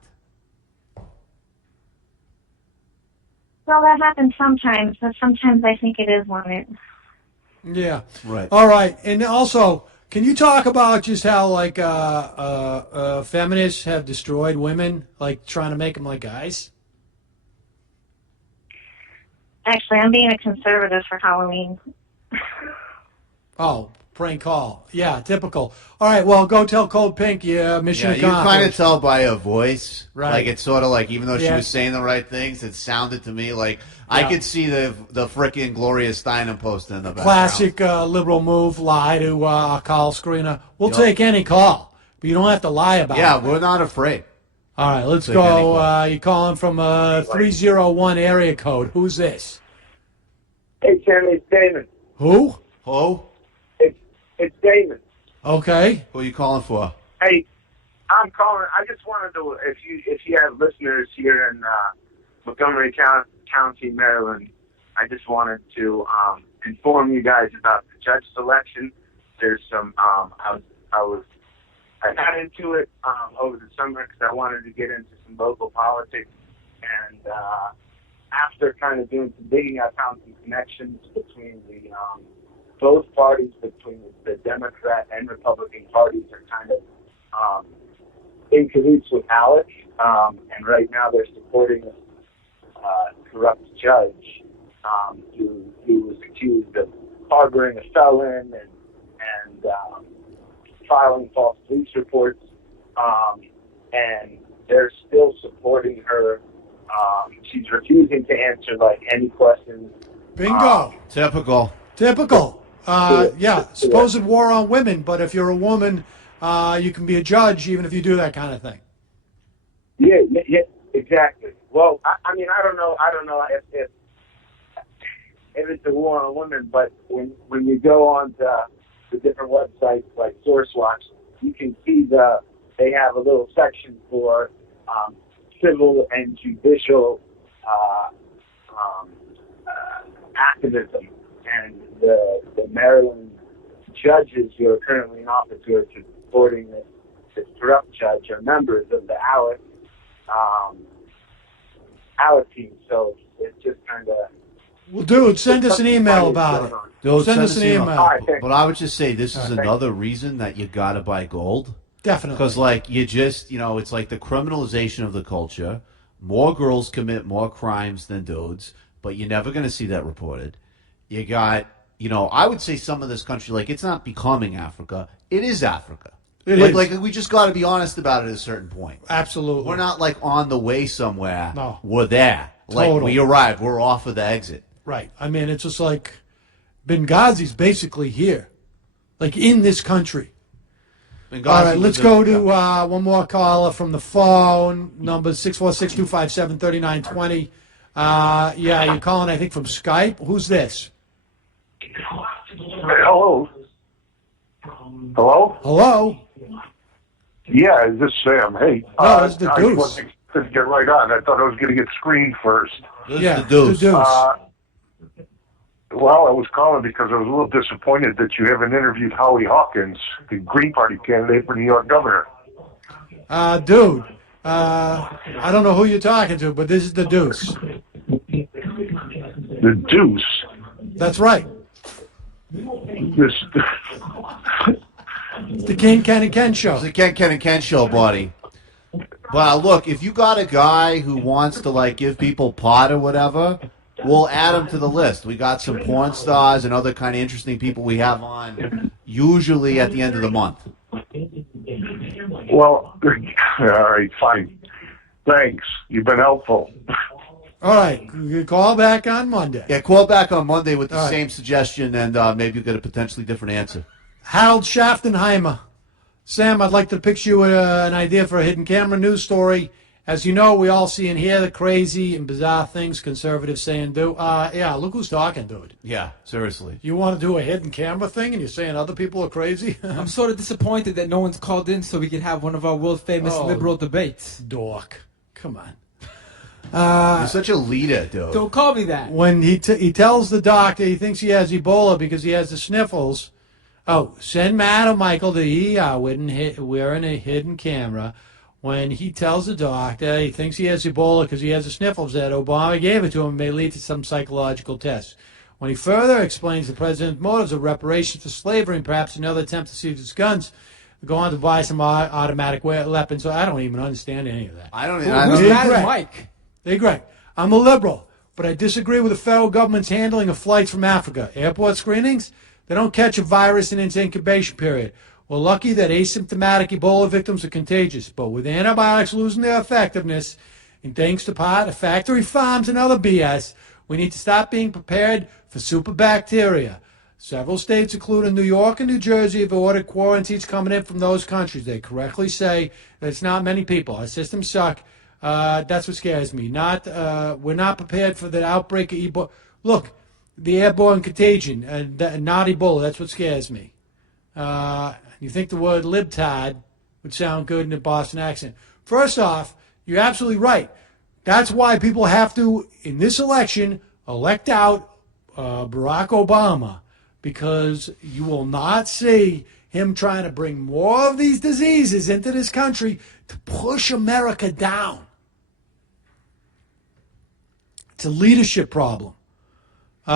Well, that happens sometimes, but sometimes I think it is wanted. Yeah. Right. All right. And also, can you talk about just how, like, feminists have destroyed women, like, trying to make them like guys? Actually, I'm being a conservative for Halloween. Oh, prank call. Yeah, typical. All right, well, go tell Cold Pink, mission Yeah, you accomplished. kind of tell by her voice. Right. Like, it's sort of like, even though she Yeah. was saying the right things, it sounded to me like I Yeah. could see the frickin' Gloria Steinem poster in the background. Classic liberal move, lie to a call screener. We'll Yup. take any call, but you don't have to lie about Yeah, it. we're not afraid. All right, let's Take any go. call. You're calling from 301 area code. Who's this? Hey, Sammy, it's Damon. Who? Who? It's Damon. Okay. Who are you calling for? Hey, I'm calling. I just wanted to, if you have listeners here in Montgomery County, Maryland, I just wanted to inform you guys about the judge selection. There's some. I got into it over the summer because I wanted to get into some local politics, and after kind of doing some digging, I found some connections between the both parties, between the Democrat and Republican parties, are kind of in cahoots with Alex, and right now they're supporting a corrupt judge who was accused of harboring a felon and filing false police reports, and they're still supporting her. She's refusing to answer any questions. Bingo. Typical. Typical. Yeah, supposed war on women, but if you're a woman, you can be a judge even if you do that kind of thing. Yeah, exactly. Well, I mean, I don't know if it's a war on women, but when you go on to the different websites like SourceWatch, you can see they have a little section for civil and judicial activism, and the Maryland judges who are currently in office who are supporting this corrupt judge are members of the Alex team. So it's just kind of. Well, dude, send us an email about it. Dude, Send us an email. All right, thanks. But I would just say this is All right, another reason that you got to buy gold. Definitely. Because, like, you just, it's like the criminalization of the culture. More girls commit more crimes than dudes, but you're never going to see that reported. You got, I would say some of this country, like, it's not becoming Africa. It is Africa. It is. Like, we just got to be honest about it at a certain point. Absolutely. We're not, like, on the way somewhere. No. We're there. Like, Total. we arrived. We're off of the exit. Right. I mean, it's just like Benghazi's basically here, like in this country. Benghazi All right, let's was go a- to one more caller from the phone, number 646-257-3920. Yeah, you're calling, I think, from Skype. Who's this? Hello. Hello? Hello? Yeah, is this Sam? Hey. No, it's the I Deuce. wasn't to get right on. I thought I was going to get screened first. This is Yeah, the deuce. the Deuce. Well, I was calling because I was a little disappointed that you haven't interviewed Howie Hawkins, the Green Party candidate for New York governor. Dude, I don't know who you're talking to, but this is the Deuce. The Deuce. That's right. This. It's the Ken and Ken show. It's the Ken and Ken show, buddy. Well, look, if you got a guy who wants to, like, give people pot or whatever, we'll add him to the list. We got some porn stars and other kind of interesting people we have on usually at the end of the month. Well, all right, fine. Thanks. You've been helpful. All right, you call back on Monday. Yeah, call back on Monday with the All right. same suggestion, and maybe you get a potentially different answer. Harold Schaftenheimer. Sam, I'd like to pitch you an idea for a hidden camera news story, As you know, we all see and hear the crazy and bizarre things conservatives say and do. Yeah, look who's talking, dude. Yeah, seriously. You want to do a hidden camera thing and you're saying other people are crazy? I'm sort of disappointed that no one's called in so we could have one of our world famous liberal debates. Dork. Come on. You're such a leader, dude. Don't call me that. When he tells the doctor he thinks he has Ebola because he has the sniffles. Oh, send Matt or Michael to ER wearing a hidden camera. When he tells the doctor he thinks he has Ebola because he has the sniffles, that Obama gave it to him may lead to some psychological tests. When he further explains the president's motives of reparations for slavery and perhaps another attempt to seize his guns, go on to buy some automatic weapons. So I don't even understand any of that. Who's Matt and Mike? Hey, Greg, I'm a liberal, but I disagree with the federal government's handling of flights from Africa. Airport screenings, they don't catch a virus in its incubation period. We're lucky that asymptomatic Ebola victims are contagious, but with antibiotics losing their effectiveness, and thanks to pot, factory farms, and other BS, we need to stop being prepared for super bacteria. Several states, including New York and New Jersey, have ordered quarantines coming in from those countries. They correctly say that it's not many people. Our systems suck. That's what scares me. We're not prepared for the outbreak of Ebola. Look, the airborne contagion, not Ebola. That's what scares me. You think the word libtard would sound good in a Boston accent. First off, you're absolutely right. That's why people have to, in this election, elect out Barack Obama, because you will not see him trying to bring more of these diseases into this country to push America down. It's a leadership problem. He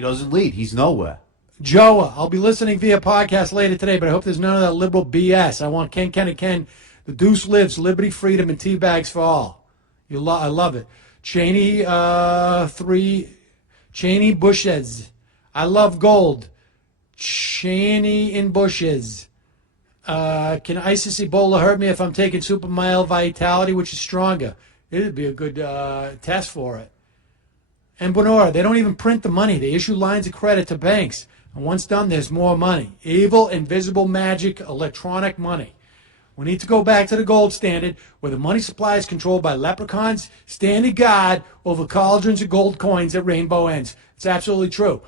doesn't lead. He's nowhere. Joa, I'll be listening via podcast later today, but I hope there's none of that liberal BS. I want Ken, the deuce lives, liberty, freedom, and tea bags for all. I love it. Cheney Bushes. I love gold. Cheney in bushes. Can ISIS Ebola hurt me if I'm taking super male vitality, which is stronger? It would be a good test for it. And Bonora, they don't even print the money. They issue lines of credit to banks. And once done, there's more money. Evil, invisible magic, electronic money. We need to go back to the gold standard, where the money supply is controlled by leprechauns standing guard over cauldrons of gold coins at rainbow ends. It's absolutely true.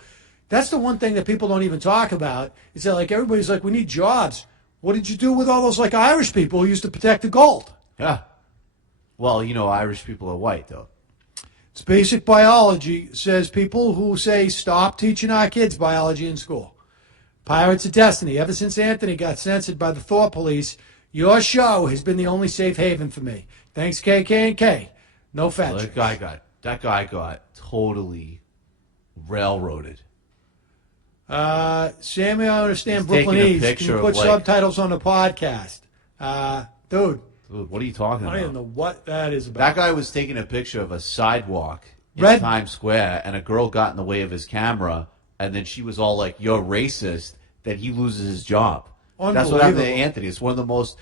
That's the one thing that people don't even talk about. Is that, like, everybody's like, we need jobs. What did you do with all those, like, Irish people who used to protect the gold? Yeah. Well, Irish people are white, though. It's basic biology, says people who say stop teaching our kids biology in school. Pirates of Destiny. Ever since Anthony got censored by the Thought Police, your show has been the only safe haven for me. Thanks, KK&K. No fat Well, that guy got totally railroaded. Sammy, I understand He's Brooklynese. taking a Can you picture put of, like- subtitles on the podcast? Dude, What are you talking I about? don't even know what that is about. That guy was taking a picture of a sidewalk in Red- Times Square, and a girl got in the way of his camera, and then she was all like, "You're racist," that he loses his job. That's what happened to Unbelievable. Anthony. It's one of the most,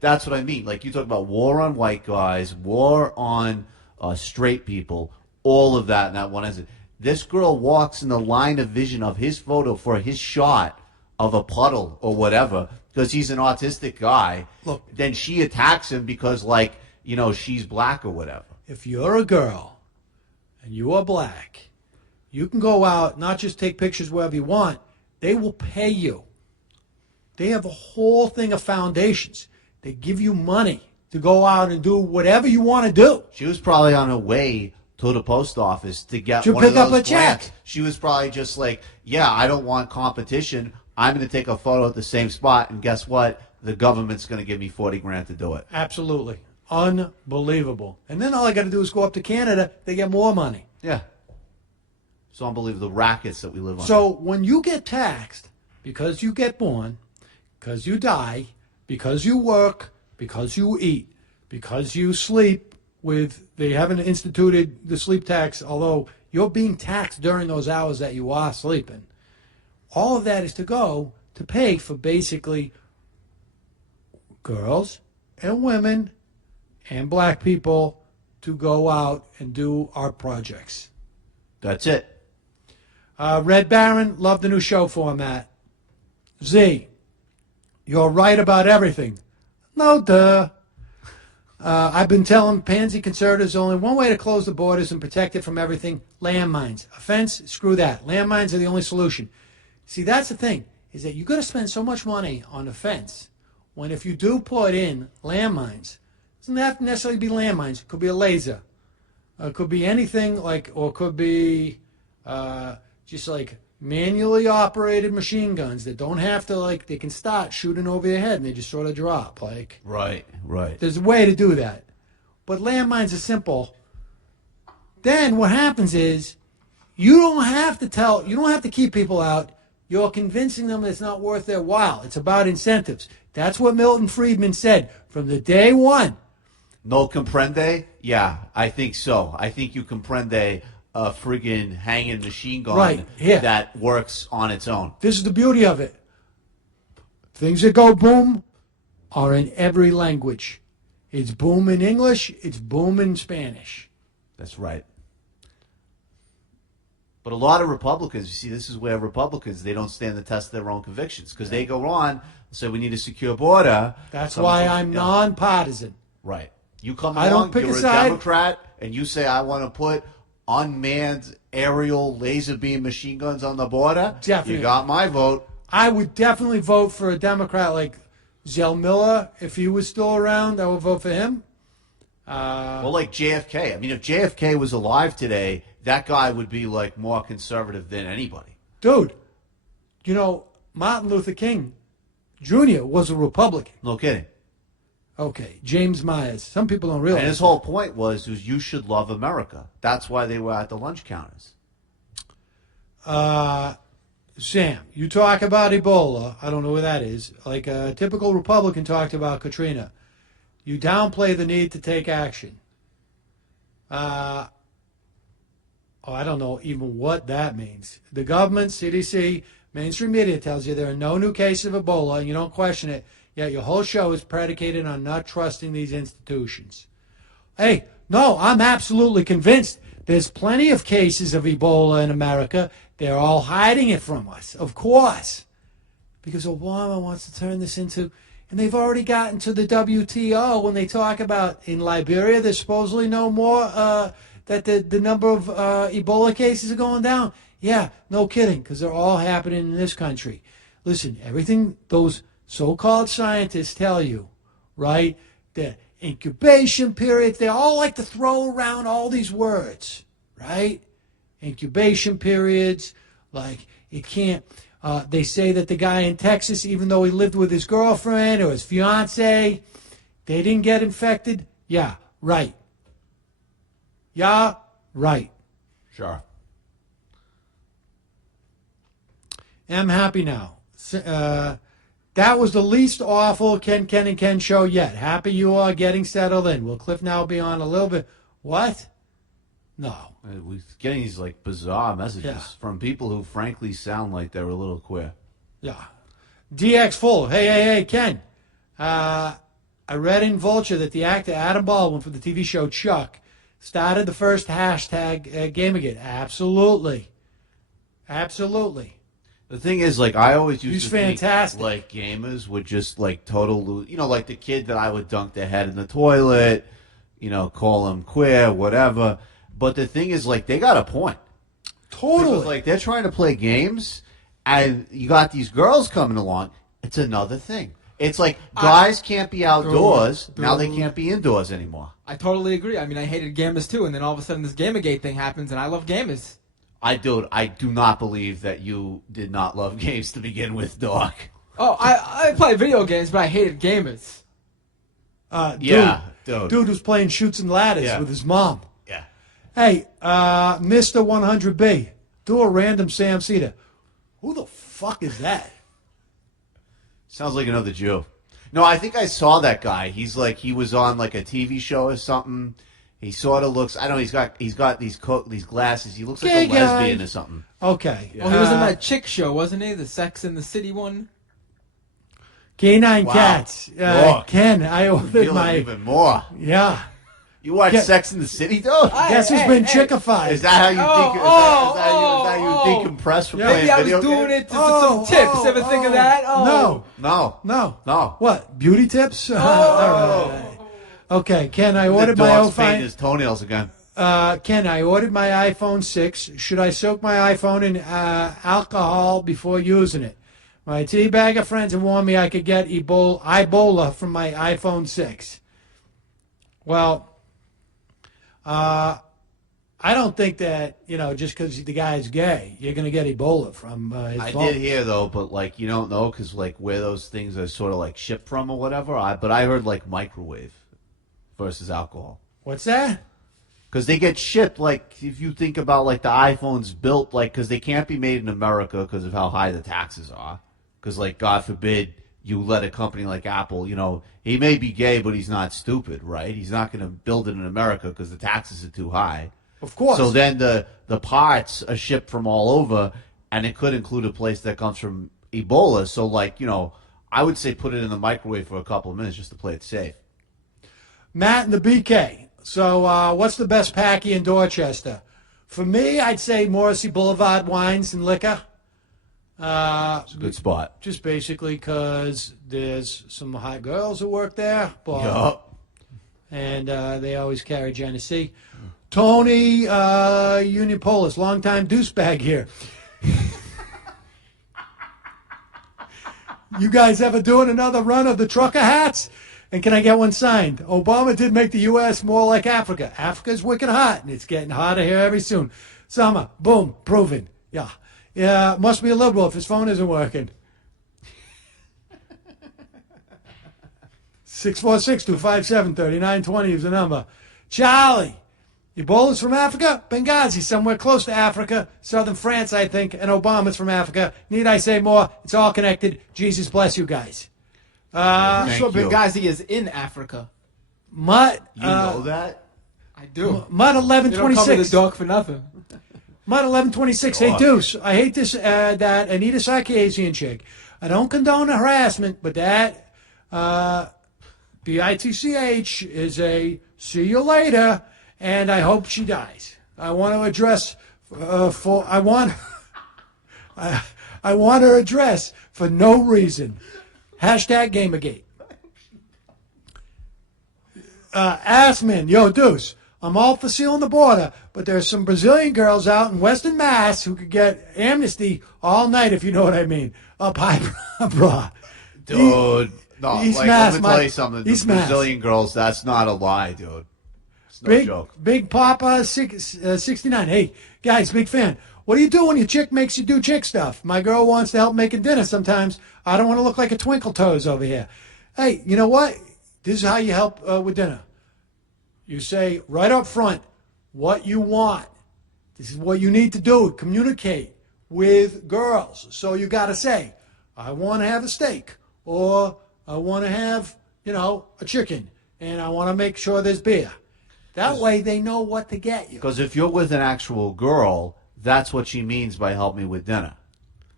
that's what I mean. Like, you talk about war on white guys, war on straight people, all of that in that one incident. This girl walks in the line of vision of his photo for his shot of a puddle or whatever, because he's an autistic guy. Look. Then she attacks him because, she's black or whatever. If you're a girl and you are black, you can go out, not just take pictures wherever you want. They will pay you. They have a whole thing of foundations. They give you money to go out and do whatever you want to do. She was probably on her way to the post office to get To one of pick up those a check. grants. She was probably just like, yeah, I don't want competition. I'm going to take a photo at the same spot, and guess what? The government's going to give me $40,000 to do it. Absolutely. Unbelievable. And then all I got to do is go up to Canada. They get more money. Yeah. It's unbelievable, the rackets that we live on. So when you get taxed because you get born, because you die, because you work, because you eat, because you sleep they haven't instituted the sleep tax, although you're being taxed during those hours that you are sleeping. All of that is to go to pay for basically girls and women and black people to go out and do art projects. That's it. Red Baron, love the new show format. Z, you're right about everything. No, duh. I've been telling pansy conservatives only one way to close the borders and protect it from everything: landmines. A fence, screw that. Landmines are the only solution. See, that's the thing, is that you're going to spend so much money on a fence when if you do put in landmines, it doesn't have to necessarily be landmines. It could be a laser. It could be anything like, or it could be just like manually operated machine guns that don't have to, like, they can start shooting over your head and they just sort of drop. Like, Right. there's a way to do that. But landmines are simple. Then what happens is you don't have to keep people out. You're convincing them it's not worth their while. It's about incentives. That's what Milton Friedman said from the day one. No comprende? Yeah, I think so. I think you comprende a friggin' hanging machine gun Right, yeah. that works on its own. This is the beauty of it. Things that go boom are in every language. It's boom in English. It's boom in Spanish. That's right. But a lot of Republicans, you see, this is where Republicans, they don't stand the test of their own convictions because they go on and say we need a secure border. That's why I'm nonpartisan. Right. You come I don't along, pick a you're a side. Democrat, and you say I want to put unmanned aerial laser beam machine guns on the border. Definitely. You got my vote. I would definitely vote for a Democrat like Zell Miller. If he was still around, I would vote for him. Well, like JFK. I mean, if JFK was alive today, that guy would be like more conservative than anybody. Dude, you know, Martin Luther King Jr. was a Republican. No kidding. Okay, James Myers. Some people don't realize. And his whole point was you should love America. That's why they were at the lunch counters. Sam, you talk about Ebola. I don't know where that is. Like a typical Republican talked about Katrina. You downplay the need to take action. I don't know even what that means. The government, CDC, mainstream media tells you there are no new cases of Ebola, and you don't question it. Yet your whole show is predicated on not trusting these institutions. Hey, no, I'm absolutely convinced there's plenty of cases of Ebola in America. They're all hiding it from us, of course, because Obama wants to turn this into, and they've already gotten to the WTO when they talk about in Liberia, there's supposedly no more, that the number of Ebola cases are going down. Yeah, no kidding, because they're all happening in this country. Listen, everything those so-called scientists tell you, right? The incubation periods, they all like to throw around all these words, right? Incubation periods, like it can't, they say that the guy in Texas, even though he lived with his girlfriend or his fiance, they didn't get infected. Yeah, right. Yeah, right. Sure. I'm happy now. That was the least awful Ken and Ken show yet. Happy you are getting settled in. Will Cliff now be on a little bit? What? No. We're getting these like bizarre messages Yeah. from people who frankly sound like they're a little queer. Yeah. DX Full. Hey, Ken. I read in Vulture that the actor Adam Baldwin for the TV show Chuck started the first hashtag Gamergate. Absolutely. Absolutely. The thing is, like, I always used He's to think, fantastic. like, gamers would just, like, total, you know, like the kid that I would dunk their head in the toilet, you know, call him queer, whatever. But the thing is, like, they got a point. Totally. Because, like, they're trying to play games, and you got these girls coming along. It's another thing. It's like guys can't be outdoors. Now they can't be indoors anymore. I totally agree. I mean, I hated gamers too, and then all of a sudden this Gamergate thing happens, and I love gamers. I do not believe that you did not love games to begin with, Doc. Oh, I play video games, but I hated gamers. Dude was playing Shoots and Ladders with his mom. Yeah. Hey, Mr. 100B, do a random Sam Cedar. Who the fuck is that? Sounds like another Jew. No, I think I saw that guy. He's like, he was on like a TV show or something. He sort of looks, I don't know, he's got these glasses. He looks like Gay a guy. lesbian or something. Okay. Well, he was in that chick show, wasn't he? The Sex and the City one? Canine Wow. Cats. Look. Ken, I ordered Feeling my... even more. Yeah. You watch Get- Sex in the City, though? Guess who's been chickified? Is that how you is that how you decompress from playing Maybe I was video doing games? it for some tips. Ever think of that? Oh. No. No. What? Beauty tips? All right. Okay, Ken, I The ordered my dog's painting iPhone. his toenails again. Ken, I ordered my iPhone 6. Should I soak my iPhone in alcohol before using it? My teabagger friends have warned me I could get Ebola from my iPhone 6. Well, I don't think that, just because the guy's gay, you're going to get Ebola from his I phone. did hear, though, but, like, you don't know because, like, where those things are sort of, like, shipped from or whatever. But I heard, like, microwave versus alcohol. What's that? Because they get shipped, like, if you think about, like, the iPhone's built, like, because they can't be made in America because of how high the taxes are. Because, like, God forbid you let a company like Apple, he may be gay, but he's not stupid, right? He's not going to build it in America because the taxes are too high. Of course. So then the parts are shipped from all over, and it could include a place that comes from Ebola. So, like, I would say put it in the microwave for a couple of minutes just to play it safe. Matt and the BK. So what's the best packy in Dorchester? For me, I'd say Morrissey Boulevard Wines and Liquor. It's a good spot. Just basically because there's some hot girls who work there. But, Yup. And they always carry Genesee. Tony Unipolis, longtime douchebag here. You guys ever doing another run of the trucker hats? And can I get one signed? Obama did make the U.S. more like Africa. Africa's wicked hot, and it's getting hotter here every soon. Summer, boom, proven. Yeah. Yeah, must be a liberal if his phone isn't working. 646-257-3920 is the number. Charlie, Ebola's from Africa? Benghazi, somewhere close to Africa. Southern France, I think. And Obama's from Africa. Need I say more? It's all connected. Jesus bless you guys. I'm Thank sure you. Benghazi is in Africa. Mutt. You know that? I do. Mutt They don't cover 1126. the dog for nothing. Mutt 1126. Hey, Deuce, I hate this, that Anita Sarkeesian chick. I don't condone the harassment, but that BITCH is a see you later, and I hope she dies. I want to address I want her address for no reason. Hashtag Gamergate. Assman, yo, Deuce, I'm all for sealing the border, but there's some Brazilian girls out in Western Mass who could get amnesty all night, if you know what I mean. Up high, brah. Dude. No, East like, Mass, let me tell you something. The East Mass. Brazilian girls, that's not a lie, dude. It's no Big, joke. Big Papa 69. Hey, guys, big fan. What do you do when your chick makes you do chick stuff? My girl wants to help making dinner sometimes. I don't want to look like a twinkle toes over here. Hey, you know what? This is how you help with dinner. You say right up front what you want. This is what you need to do. Communicate with girls. So you got to say, I want to have a steak, or I want to have, a chicken, and I want to make sure there's beer. That way they know what to get you. Because if you're with an actual girl, that's what she means by help me with dinner.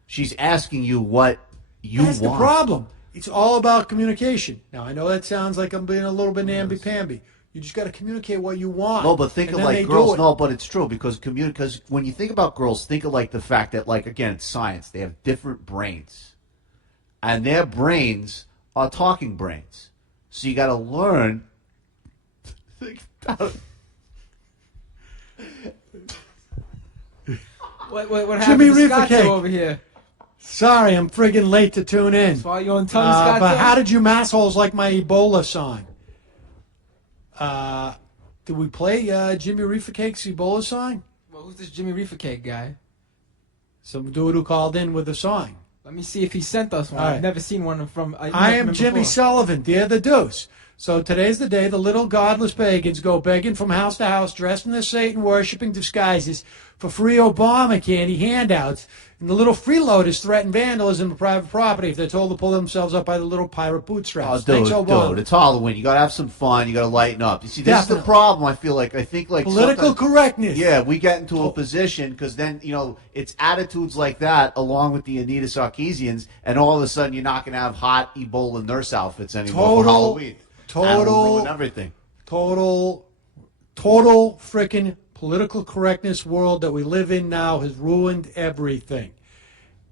She's asking you what you That's want. the problem. It's all about communication. Now, I know that sounds like I'm being a little bit namby-pamby. You just got to communicate what you want. No, but think and of then they like do girls. it. No, but it's true because when you think about girls, think of like the fact that, like, again, it's science. They have different brains, and their brains are talking brains. So you got to learn. Think about What Jimmy happened to Scott Reefer Cake. over here? Sorry, I'm friggin' late to tune in. That's why you're on Tony Scott. But how did you massholes like my Ebola song? Did we play Jimmy Reefer Cake's Ebola song? Well, who's this Jimmy Reefer Cake guy? Some dude who called in with a song. Let me see if he sent us one. All right. I've never seen one from. I am Jimmy Sullivan, dear the Deuce. So today's the day the little godless pagans go begging from house to house, dressed in their Satan-worshipping disguises for free Obama candy handouts. And the little freeloaders threaten vandalism of private property if they're told to pull themselves up by the little pirate bootstraps. Thanks, Obama. Dude, it's Halloween. You got to have some fun. You got to lighten up. You see, this is the Definitely. problem. I feel like. I think like Political sometimes- correctness. Yeah, we get into a position because then it's attitudes like that along with the Anita Sarkeesians, and all of a sudden you're not going to have hot Ebola nurse outfits anymore for Halloween. That'll ruin everything. Total frickin' political correctness world that we live in now has ruined everything.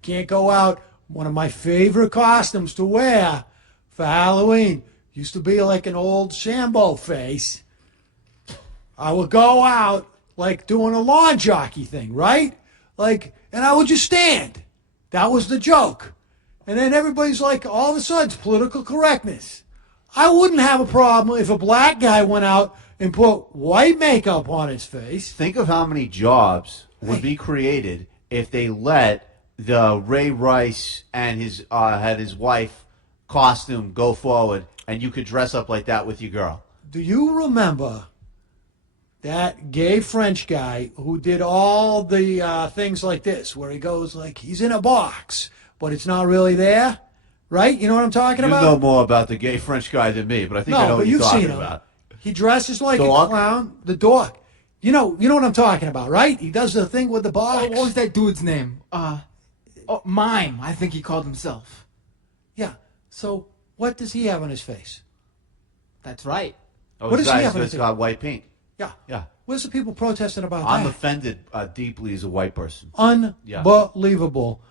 Can't go out. One of my favorite costumes to wear for Halloween. used to be like an old Sambo face. I would go out like doing a lawn jockey thing, right? Like, and I would just stand. That was the joke. And then everybody's like, all of a sudden, it's political correctness. I wouldn't have a problem if a black guy went out and put white makeup on his face. Think of how many jobs would be created if they let the Ray Rice and his had his wife costume go forward, and you could dress up like that with your girl. Do you remember that gay French guy who did all the things like this, where he goes like he's in a box, but it's not really there? Right? You know what I'm talking about? You know more about the gay French guy than me, but I think I know what you're talking about. He dresses like Dork? a clown. The dork. You know what I'm talking about, right? He does the thing with the box. Oh, what was that dude's name? Mime, I think he called himself. Yeah. So what does he have on his face? That's right. Oh, What does he have on It's his got white paint. Yeah. Yeah. Where's the people protesting about I'm that? offended deeply as a white person. Unbelievable.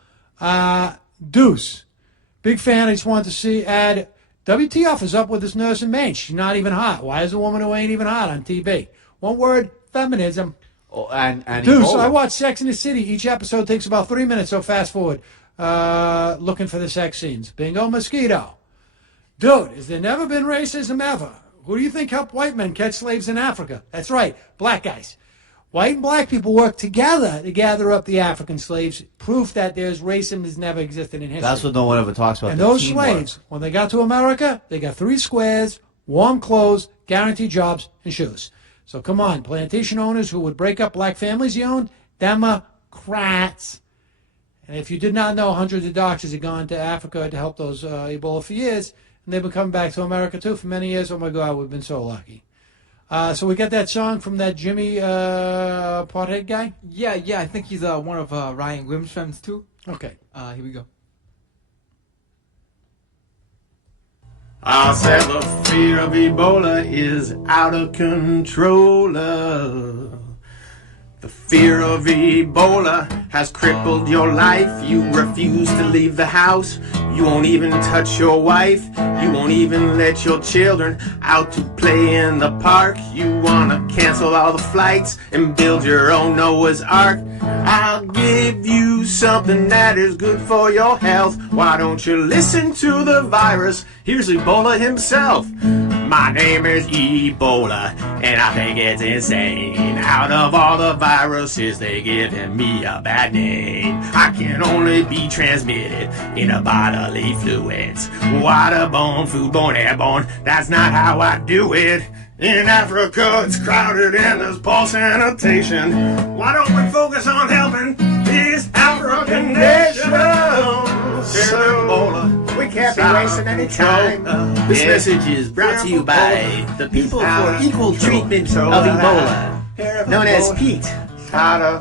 Deuce. Big fan. I just wanted to add WTF is up with this nurse in Maine. She's not even hot. Why is a woman who ain't even hot on TV? One word, feminism. Oh, and Deuce, Ebola. I watch Sex in the City. Each episode takes about 3 minutes, so fast forward. Looking for the sex scenes. Bingo, mosquito. Dude, has there never been racism ever? Who do you think helped white men catch slaves in Africa? That's right, black guys. White and black people work together to gather up the African slaves. Proof that there's racism has never existed in history. That's what no one ever talks about. And the those teamwork. slaves, when they got to America, they got 3 squares, warm clothes, guaranteed jobs, and shoes. So come on, plantation owners who would break up black families you own, Democrats. And if you did not know, hundreds of doctors had gone to Africa to help those Ebola for years, and they've been coming back to America too for many years. Oh my God, we've been so lucky. So we got that song from that Jimmy Pothead guy? Yeah, I think he's one of Ryan Williams' friends too. Okay. Here we go. I said the fear of Ebola is out of control. The fear of Ebola has crippled your life. You refuse to leave the house. You won't even touch your wife. You won't even let your children out to play in the park. You wanna cancel all the flights and build your own Noah's Ark. I'll give you something that is good for your health. Why don't you listen to the virus? Here's Ebola himself. My name is Ebola, and I think it's insane. Out of all the viruses, they giving me a bad name. I can only be transmitted in a bodily fluids. Waterborne, foodborne, airborne, that's not how I do it. In Africa, it's crowded and there's poor sanitation. Why don't we focus on helping these African nations? We can't be wasting any time. This message is brought to you by the People for Equal Treatment of Ebola, known as PEAT.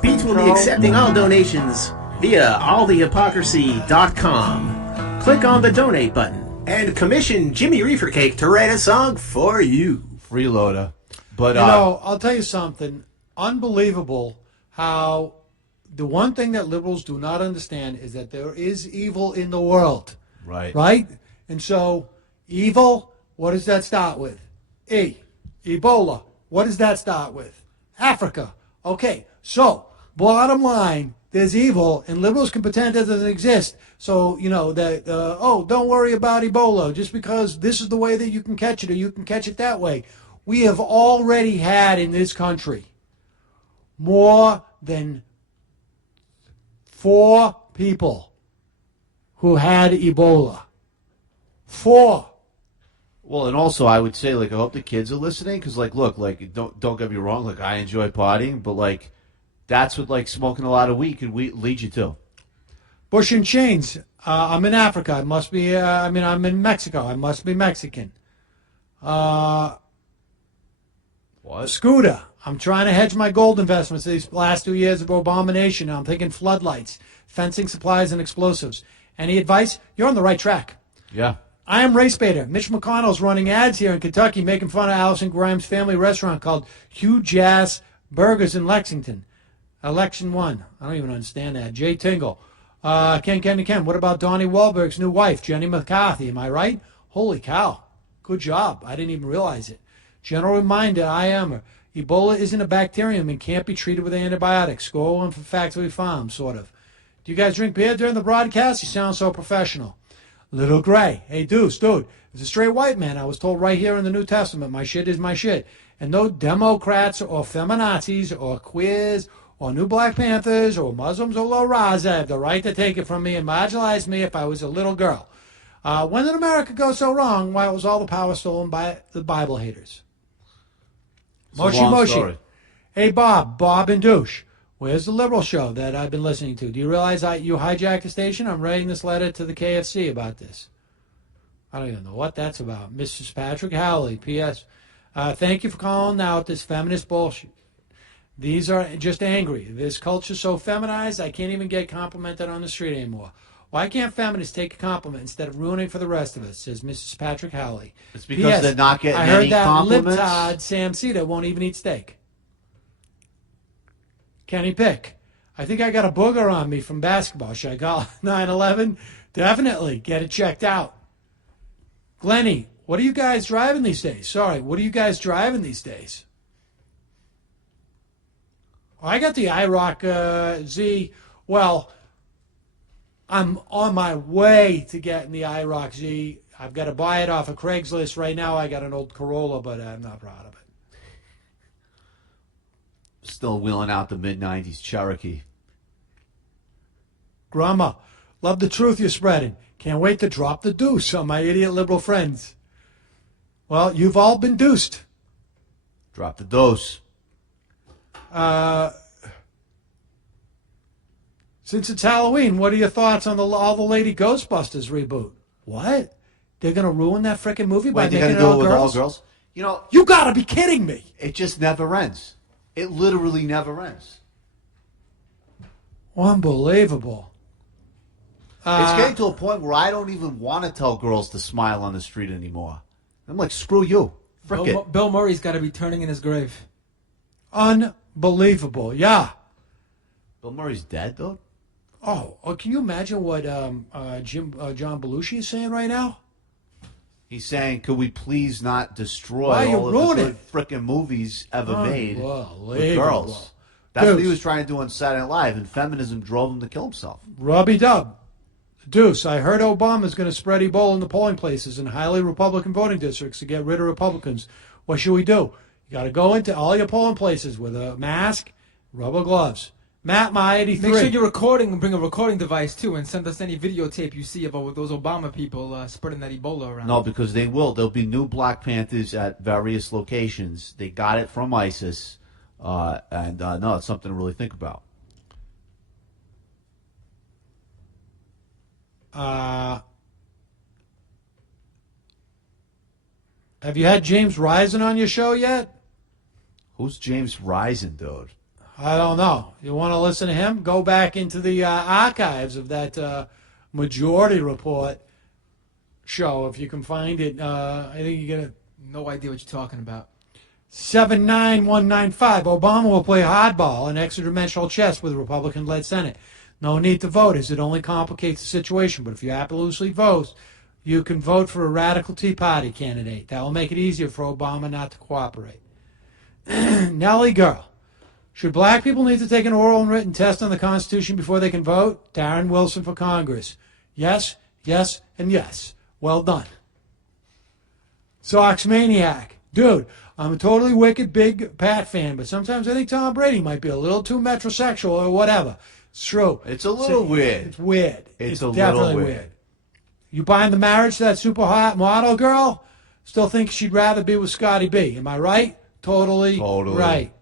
PEAT will be accepting all donations via allthehypocrisy.com. Click on the donate button and commission Jimmy Reefer Cake to write a song for you. Freeloader. But I'll tell you something. Unbelievable how the one thing that liberals do not understand is that there is evil in the world. Right. Right? And so, evil, what does that start with? E. Ebola, what does that start with? Africa. Okay, so, bottom line, there's evil, and liberals can pretend it doesn't exist. So, don't worry about Ebola, just because this is the way that you can catch it, or you can catch it that way. We have already had in this country more than 4 people who had Ebola. 4. Well, and also I would say, I hope the kids are listening, because, look, don't get me wrong, I enjoy partying, but, that's what, smoking a lot of weed could lead you to. Bush and Chains. I'm in Africa. I must be, I'm in Mexico. I must be Mexican. What? Scooter. I'm trying to hedge my gold investments these last 2 years of abomination. I'm thinking floodlights, fencing supplies, and explosives. Any advice? You're on the right track. Yeah. I am Race Baiter. Mitch McConnell's running ads here in Kentucky, making fun of Allison Grimes' family restaurant called Hugh Jass Burgers in Lexington. Election 1. I don't even understand that. Jay Tingle. Ken. What about Donnie Wahlberg's new wife, Jenny McCarthy? Am I right? Holy cow. Good job. I didn't even realize it. General reminder, I am. Ebola isn't a bacterium and can't be treated with antibiotics. Score one for Factory Farm, sort of. Do you guys drink beer during the broadcast? You sound so professional. Little Gray. Hey, Deuce, dude, as a straight white man, I was told right here in the New Testament, my shit is my shit. And no Democrats or feminazis or queers or New Black Panthers or Muslims or La Raza have the right to take it from me and marginalize me if I was a little girl. When did America go so wrong? Why was all the power stolen by the Bible haters? Moshi Moshi. Hey, Bob and Douche. Where's the liberal show that I've been listening to? Do you realize you hijacked the station? I'm writing this letter to the KFC about this. I don't even know what that's about. Mrs. Patrick Howley, P.S. Thank you for calling out this feminist bullshit. These are just angry. This culture's so feminized, I can't even get complimented on the street anymore. Why can't feminists take a compliment instead of ruining for the rest of us, says Mrs. Patrick Howley. It's because they're not getting I heard any that compliments. libtard Sam Cedar won't even eat steak. Kenny Pick. I think I got a booger on me from basketball. Should I call 911? Definitely. Get it checked out. Glenny, what are you guys driving these days? Sorry, what are you guys driving these days? I got the IROC Z. Well, I'm on my way to getting the IROC Z. I've got to buy it off of Craigslist. Right now I got an old Corolla, but I'm not proud of it. Still wheeling out the mid-'90s Cherokee. Grandma, love the truth you're spreading. Can't wait to drop the deuce on my idiot liberal friends. Well, you've all been deuced. Drop the dose. Since it's Halloween, what are your thoughts on all the Lady Ghostbusters reboot? What? They're going to ruin that frickin' movie by making it all girls? You know, you got to be kidding me. It just never ends. It literally never ends. Unbelievable. It's getting to a point where I don't even want to tell girls to smile on the street anymore. I'm like, screw you. Frick it. Bill Murray's got to be turning in his grave. Unbelievable. Yeah. Bill Murray's dead, though? Oh, can you imagine what John Belushi is saying right now? He's saying, could we please not destroy Why you all of the ruin good it? frickin' movies ever made with Unbelievable. girls? That's Deuce. what he was trying to do on Saturday Night Live, and feminism drove him to kill himself. Robbie Dub. Deuce, I heard Obama's going to spread Ebola in the polling places in highly Republican voting districts to get rid of Republicans. What should we do? You got to go into all your polling places with a mask, rubber gloves. Matt, my 83. Make sure you're recording and bring a recording device, too, and send us any videotape you see about those Obama people spreading that Ebola around. No, because they will. There'll be new Black Panthers at various locations. They got it from ISIS. No, it's something to really think about. Have you had James Risen on your show yet? Who's James Risen, dude? I don't know. You want to listen to him? Go back into the archives of that Majority Report show if you can find it. I think you're going to... No idea what you're talking about. 79195. Obama will play hardball in extra-dimensional chess with a Republican-led Senate. No need to vote, as it only complicates the situation. But if you absolutely vote, you can vote for a radical Tea Party candidate. That will make it easier for Obama not to cooperate. Nellie Girl. Should black people need to take an oral and written test on the Constitution before they can vote? Darren Wilson for Congress. Yes, yes, and yes. Well done. Sox Maniac. Dude, I'm a totally wicked big Pat fan, but sometimes I think Tom Brady might be a little too metrosexual or whatever. It's true. It's a little weird. It's weird. It's definitely little weird. You buying the marriage to that super hot model girl? Still think she'd rather be with Scotty B. Am I right? Totally right.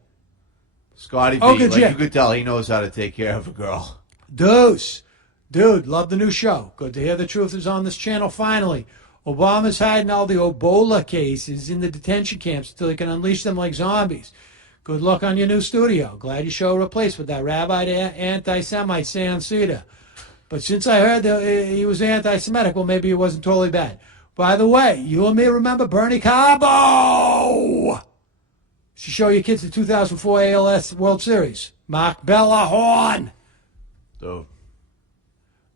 Scotty B, Okay, like Jim. you could tell, he knows how to take care of a girl. Deuce. Dude, love the new show. Good to hear the truth is on this channel finally. Obama's hiding all the Ebola cases in the detention camps until he can unleash them like zombies. Good luck on your new studio. Glad your show replaced with that rabbi anti-Semite Sam Cedar. But since I heard that he was anti-Semitic, well, maybe it wasn't totally bad. By the way, you and me remember Bernie Carbo. Should show your kids the 2004 ALS World Series. Mark Bella Horn. Dude.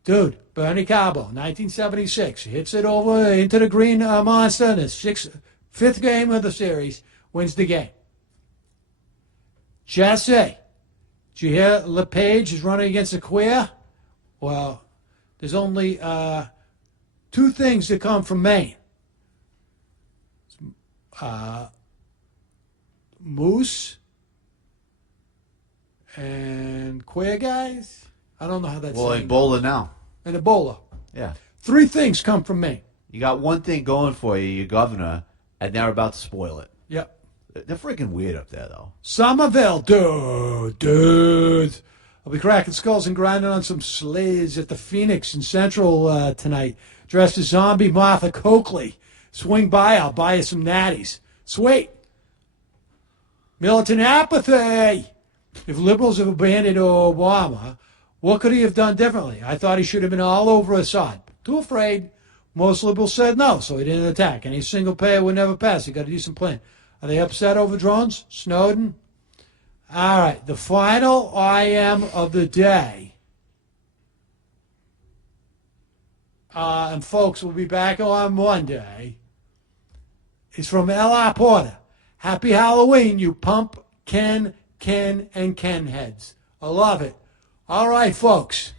Dude, Bernie Cabo, 1976, hits it over into the green monster in the fifth game of the series, wins the game. Jesse, did you hear LePage is running against a queer? Well, there's only two things that come from Maine. Moose and queer guys. I don't know how that's. Well, Ebola now. And Ebola. Yeah. Three things come from Maine. You got one thing going for you, your governor, and they're about to spoil it. Yep. They're freaking weird up there, though. Somerville, dude. I'll be cracking skulls and grinding on some sleighs at the Phoenix in Central tonight. Dressed as zombie Martha Coakley. Swing by, I'll buy you some natties. Sweet. Militant apathy. If liberals have abandoned Obama, what could he have done differently? I thought he should have been all over Assad. Too afraid. Most liberals said no, so he didn't attack. Any single payer would never pass. He got a decent plan. Are they upset over drones? Snowden? All right, the final IM of the day. And folks, we'll be back on Monday. It's from L.R. Porter. Happy Halloween, you pump, Ken, and Ken heads. I love it. All right, folks.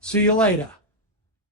See you later.